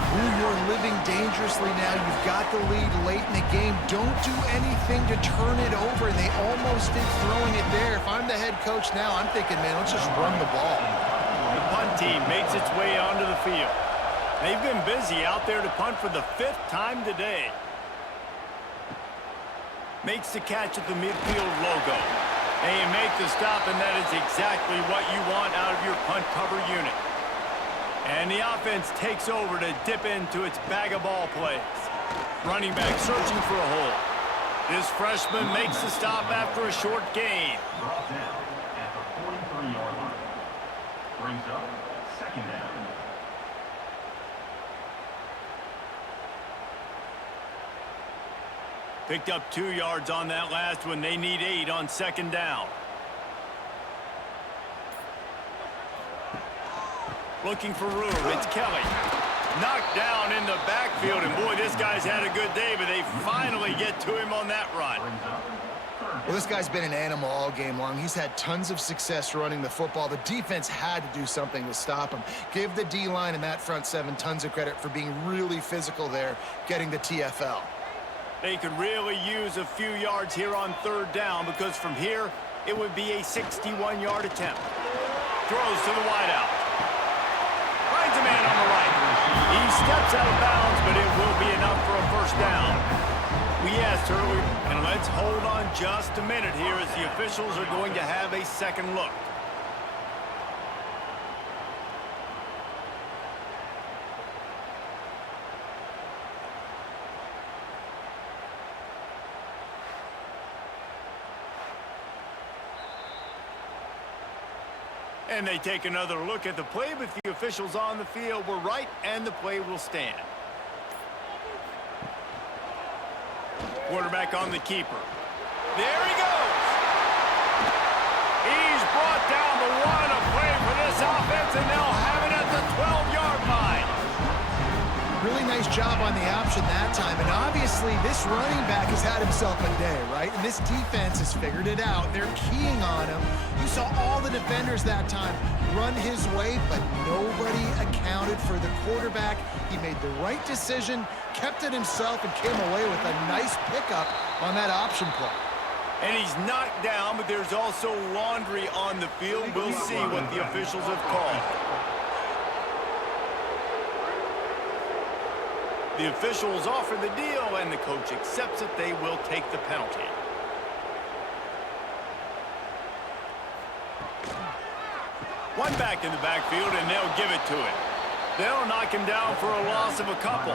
Ooh, you're living dangerously now. You've got the lead late in the game. Don't do anything to turn it over. And they almost did throwing it there. If I'm the head coach now, I'm thinking, man, let's just run the ball. The punt team makes its way onto the field. They've been busy out there to punt for the 5th time today. Makes the catch at the midfield logo. And you make the stop, and that is exactly what you want out of your punt cover unit. And the offense takes over to dip into its bag of ball plays. Running back searching for a hole. This freshman makes the stop after a short gain. Brought down at the 43-yard line. Brings up 2nd down. Picked up 2 yards on that last one. They need 8 on 2nd down. Looking for room. It's Kelly. Knocked down in the backfield. And, boy, this guy's had a good day, but they finally get to him on that run. Brings up 3rd Well, this guy's been an animal all game long. He's had tons of success running the football. The defense had to do something to stop him. Give the D-line and that front seven tons of credit for being really physical there, getting the TFL. They could really use a few yards here on third down because from here, it would be a 61-yard attempt. Throws to the wideout. Finds a man on the right. He steps out of bounds, but it will be enough for a first down. We asked earlier, and let's hold on just a minute here as the officials are going to have a second look. And they take another look at the play, but the officials on the field were right, and the play will stand. Quarterback on the keeper. There he goes. He's brought down the one, a play for this offense, and they'll have it at the 12-yard line. Really nice job on the option that time, and obviously this running back has had himself a day, right? And this defense has figured it out. They're keying on him. You saw all the defenders that time run his way, but nobody accounted for the quarterback. He made the right decision, kept it himself, and came away with a nice pickup on that option play. And he's knocked down, but there's also laundry on the field. We'll see what the officials have called. The officials offer the deal, and the coach accepts it. They will take the penalty. One back in the backfield, and they'll give it to him. They'll knock him down for a loss of a couple.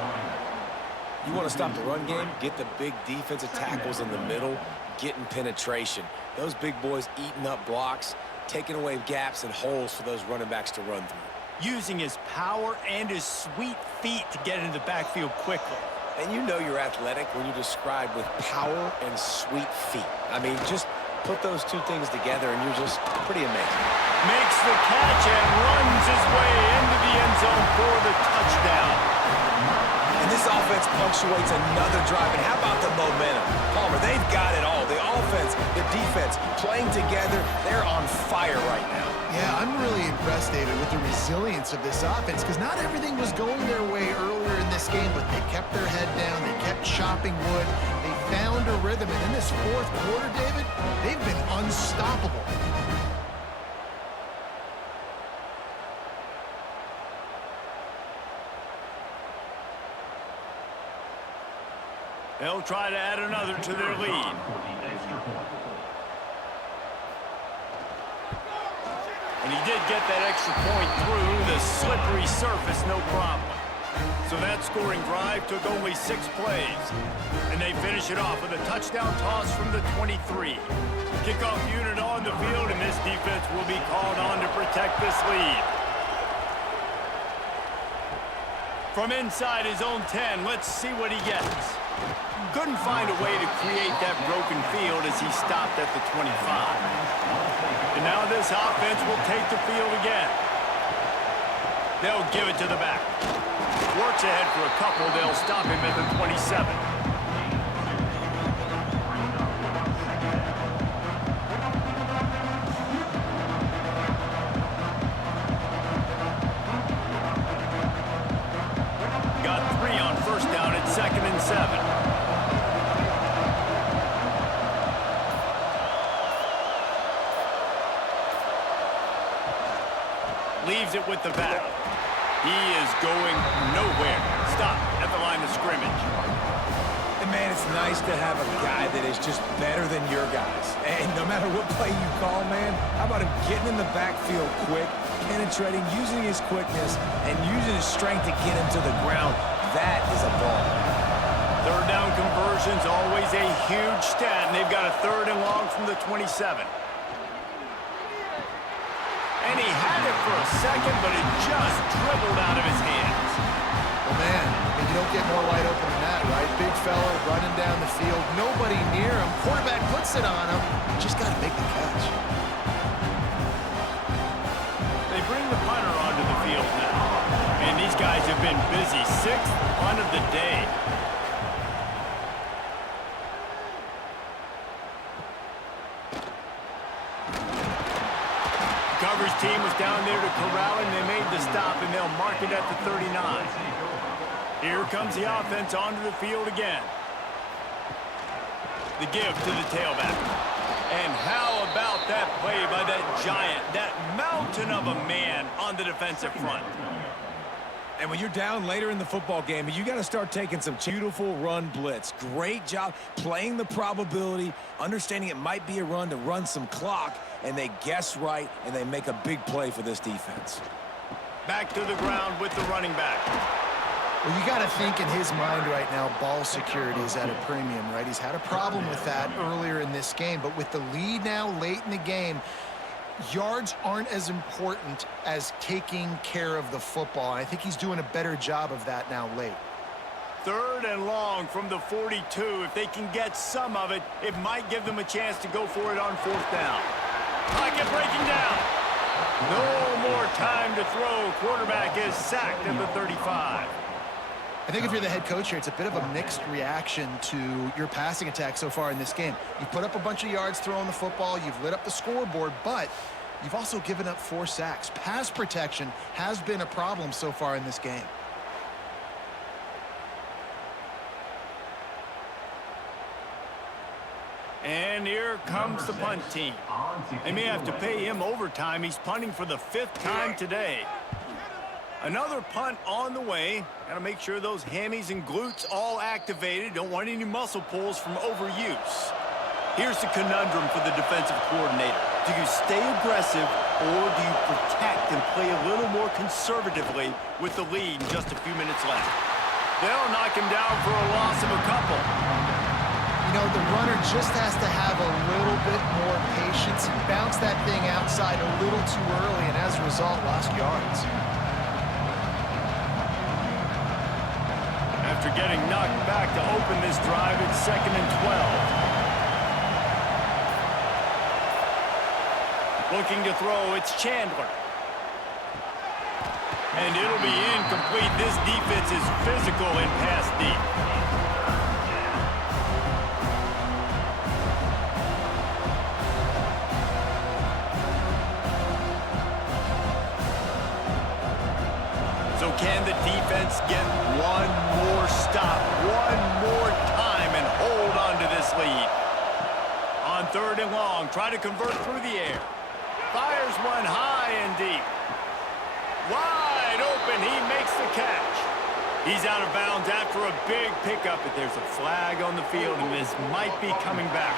You want to stop the run game? Get the big defensive tackles in the middle, getting penetration. Those big boys eating up blocks, taking away gaps and holes for those running backs to run through. Using his power and his sweet feet to get into the backfield quickly. And you know you're athletic when you describe with power and sweet feet. I mean, just put those two things together and you're just pretty amazing. Makes the catch and runs his way into the end zone for the touchdown. And this offense punctuates another drive. And how about the momentum? Palmer, they've got it all. The offense, the defense, playing together. They're on fire right now. Yeah, I'm really impressed, David, with the resilience of this offense because not everything was going their way earlier in this game, but they kept their head down. They kept chopping wood. They found a rhythm. And in this fourth quarter, David, they've been unstoppable. They'll try to add another to their lead. And he did get that extra point through the slippery surface, no problem. So that scoring drive took only 6 plays. And they finish it off with a touchdown toss from the 23. Kickoff unit on the field, and this defense will be called on to protect this lead. From inside his own 10, let's see what he gets. Couldn't find a way to create that broken field as he stopped at the 25. And now this offense will take the field again. They'll give it to the back. Works ahead for a couple. They'll stop him at the 27. Leaves it with the back. He is going nowhere. Stop at the line of scrimmage. And man, it's nice to have a guy that is just better than your guys. And no matter what play you call, man, how about him getting in the backfield quick, penetrating, using his quickness, and using his strength to get him to the ground. That is a ball. Third down conversion's always a huge stat, and they've got a 3rd and long from the 27. And he had it for a second, but it just dribbled out of his hands. Well, man, you don't get more wide open than that, right? Big fella running down the field, nobody near him. Quarterback puts it on him. Just got to make the catch. They bring the punter onto the field now. Man, these guys have been busy. 6th punt of the day. coverage team was down there to corral him. They made the stop, and they'll mark it at the 39. Here comes the offense onto the field again. The give to the tailback. And how about that play by that giant, that mountain of a man on the defensive front? And when you're down later in the football game, you got to start taking some beautiful run blitz. Great job playing the probability, understanding it might be a run to run some clock, and they guess right, and they make a big play for this defense. Back to the ground with the running back. Well, you got to think in his mind right now, ball security is at a premium, right? He's had a problem with that earlier in this game, but with the lead now late in the game, yards aren't as important as taking care of the football. I think he's doing a better job of that now late. 3rd and long from the 42. If they can get some of it, it might give them a chance to go for it on 4th down. Pocket breaking down. No more time to throw. Quarterback is sacked at the 35. I think if you're the head coach here, it's a bit of a mixed reaction to your passing attack so far in this game. You put up a bunch of yards throwing the football, you've lit up the scoreboard, but you've also given up 4 sacks. Pass protection has been a problem so far in this game. And here comes the punt team. They may have to pay him overtime. He's punting for the 5th time today. Another punt on the way. Got to make sure those hammies and glutes all activated. Don't want any muscle pulls from overuse. Here's the conundrum for the defensive coordinator. Do you stay aggressive or do you protect and play a little more conservatively with the lead and just a few minutes left? They'll knock him down for a loss of a couple. You know, the runner just has to have a little bit more patience. He bounced that thing outside a little too early and as a result lost yards. After getting knocked back to open this drive, it's 2nd and 12. Looking to throw, it's Chandler. And it'll be incomplete. This defense is physical and pass deep. So can the defense get one more stop, one more time, and hold on to this lead? On 3rd and long, try to convert through the air. Fires one high and deep. Wide open, he makes the catch. He's out of bounds after a big pickup, but there's a flag on the field, and this might be coming back.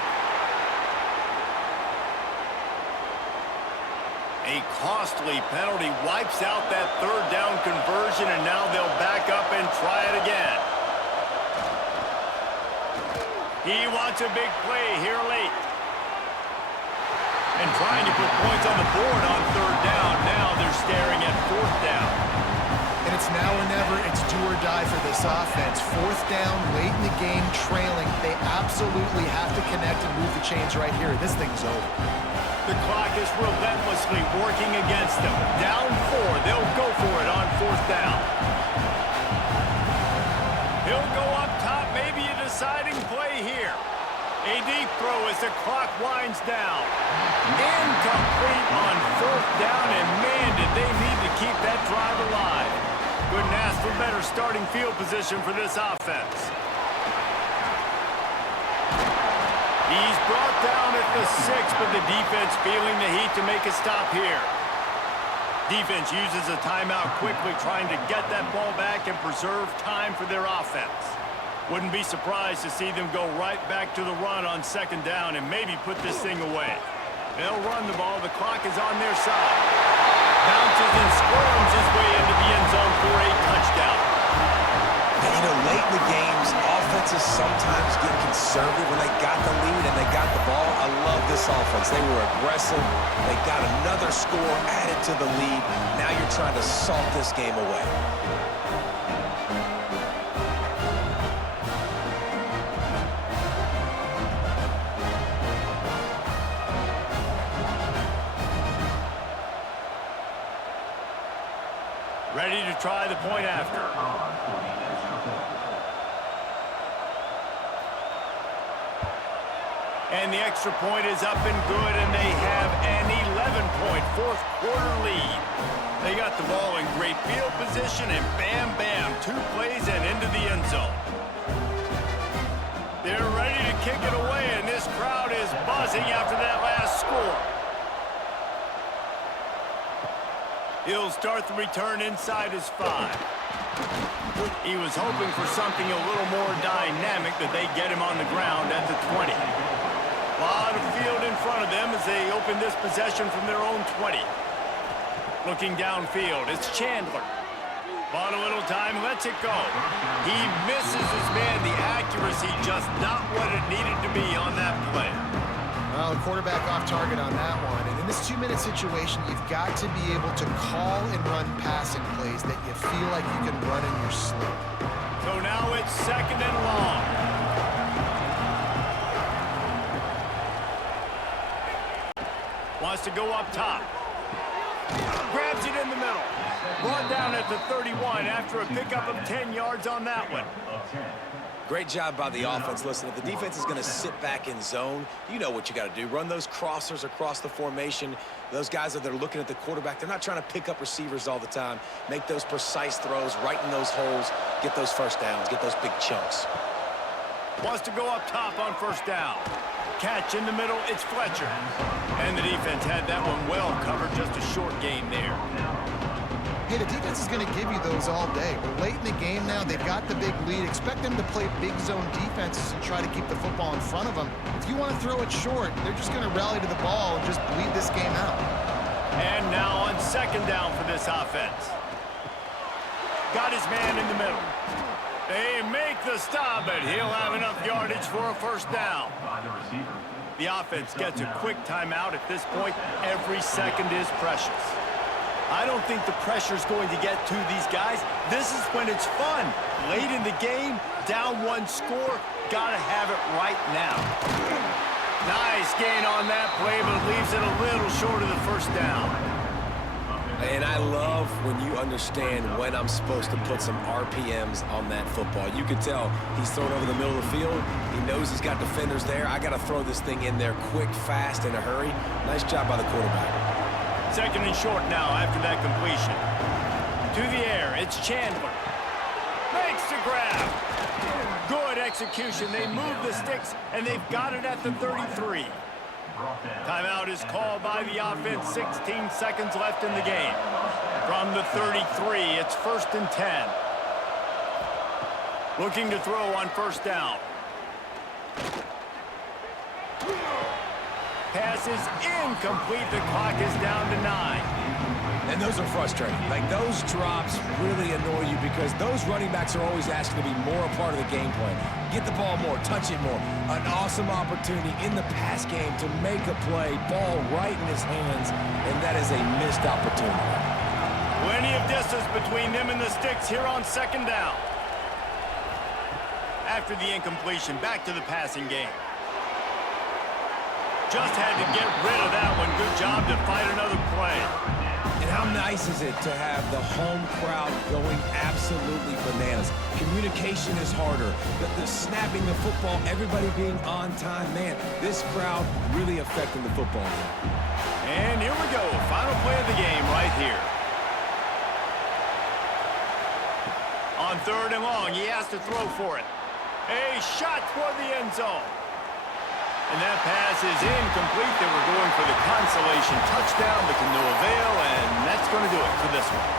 A costly penalty wipes out that 3rd down conversion, and now they'll back up and try it again. He wants a big play here late. And trying to put points on the board on 3rd down. Now they're staring at 4th down. And it's now or never. It's do or die for this offense. 4th down, late in the game, trailing. They absolutely have to connect and move the chains right here. This thing's over. The clock is relentlessly working against them. Down 4. They'll go for it on 4th down. He'll go up top. Maybe a deciding play here. A deep throw as the clock winds down. Incomplete on 4th down, and man, did they need to keep that drive alive. Couldn't ask for better starting field position for this offense. He's brought down at the 6, but the defense feeling the heat to make a stop here. Defense uses a timeout quickly, trying to get that ball back and preserve time for their offense. Wouldn't be surprised to see them go right back to the run on 2nd down and maybe put this thing away. They'll run the ball. The clock is on their side. Bounces and squirms his way into the end zone for a touchdown. And, you know, late in the games, offenses sometimes get conservative when they got the lead and they got the ball. I love this offense. They were aggressive. They got another score added to the lead. Now you're trying to salt this game away. Ready to try the point after. And the extra point is up and good, and they have an 11-point fourth-quarter lead. They got the ball in great field position, and bam, bam, 2 plays and into the end zone. They're ready to kick it away, and this crowd is buzzing after that last score. He'll start the return inside his 5. He was hoping for something a little more dynamic, but they get him on the ground at the 20. A lot of field in front of them as they open this possession from their own 20. Looking downfield, it's Chandler. Bought a little time, lets it go. He misses his man. The accuracy just not what it needed to be on that play. Well, the quarterback off target on that one. And in this 2-minute situation, you've got to be able to call and run passing plays that you feel like you can run in your sleep. So now it's 2nd and long. Wants to go up top. Grabs it in the middle. Brought down at the 31 after a pickup of 10 yards on that one. Great job by the offense. Listen, if the defense is going to sit back in zone, you know what you got to do. Run those crossers across the formation. Those guys that are looking at the quarterback, they're not trying to pick up receivers all the time. Make those precise throws, right in those holes, get those first downs, get those big chunks. Wants to go up top on 1st down. Catch in the middle, it's Fletcher. And the defense had that one well covered, just a short game there. Hey, the defense is going to give you those all day. We're late in the game now. They've got the big lead. Expect them to play big zone defenses and try to keep the football in front of them. If you want to throw it short, they're just going to rally to the ball and just bleed this game out. And now on 2nd down for this offense. Got his man in the middle. They make the stop, but he'll have enough yardage for a 1st down. The offense gets a quick timeout at this point. Every second is precious. I don't think the pressure's going to get to these guys. This is when it's fun. Late in the game, down 1 score, gotta have it right now. Nice gain on that play, but leaves it a little short of the 1st down. And I love when you understand when I'm supposed to put some RPMs on that football. You can tell he's thrown over the middle of the field. He knows he's got defenders there. I got to throw this thing in there quick, fast, in a hurry. Nice job by the quarterback. 2nd and short now after that completion. To the air, it's Chandler. Makes the grab. Good execution. They move the sticks, and they've got it at the 33. Timeout is called by the offense. 16 seconds left in the game. From the 33, it's 1st and 10. Looking to throw on 1st down. Pass is incomplete. The clock is down to 9. And those are frustrating. Like, those drops really annoy you because those running backs are always asking to be more a part of the game plan. Get the ball more, touch it more. An awesome opportunity in the pass game to make a play, ball right in his hands, and that is a missed opportunity. Plenty of distance between them and the sticks here on 2nd down. After the incompletion, back to the passing game. Just had to get rid of that one. Good job to fight another play. And how nice is it to have the home crowd going absolutely bananas? Communication is harder. The snapping the football, everybody being on time. Man, this crowd really affecting the football game. And here we go. Final play of the game right here. On 3rd and long, he has to throw for it. A shot toward the end zone. And that pass is incomplete. They were going for the consolation touchdown, but to no avail, and that's going to do it for this one.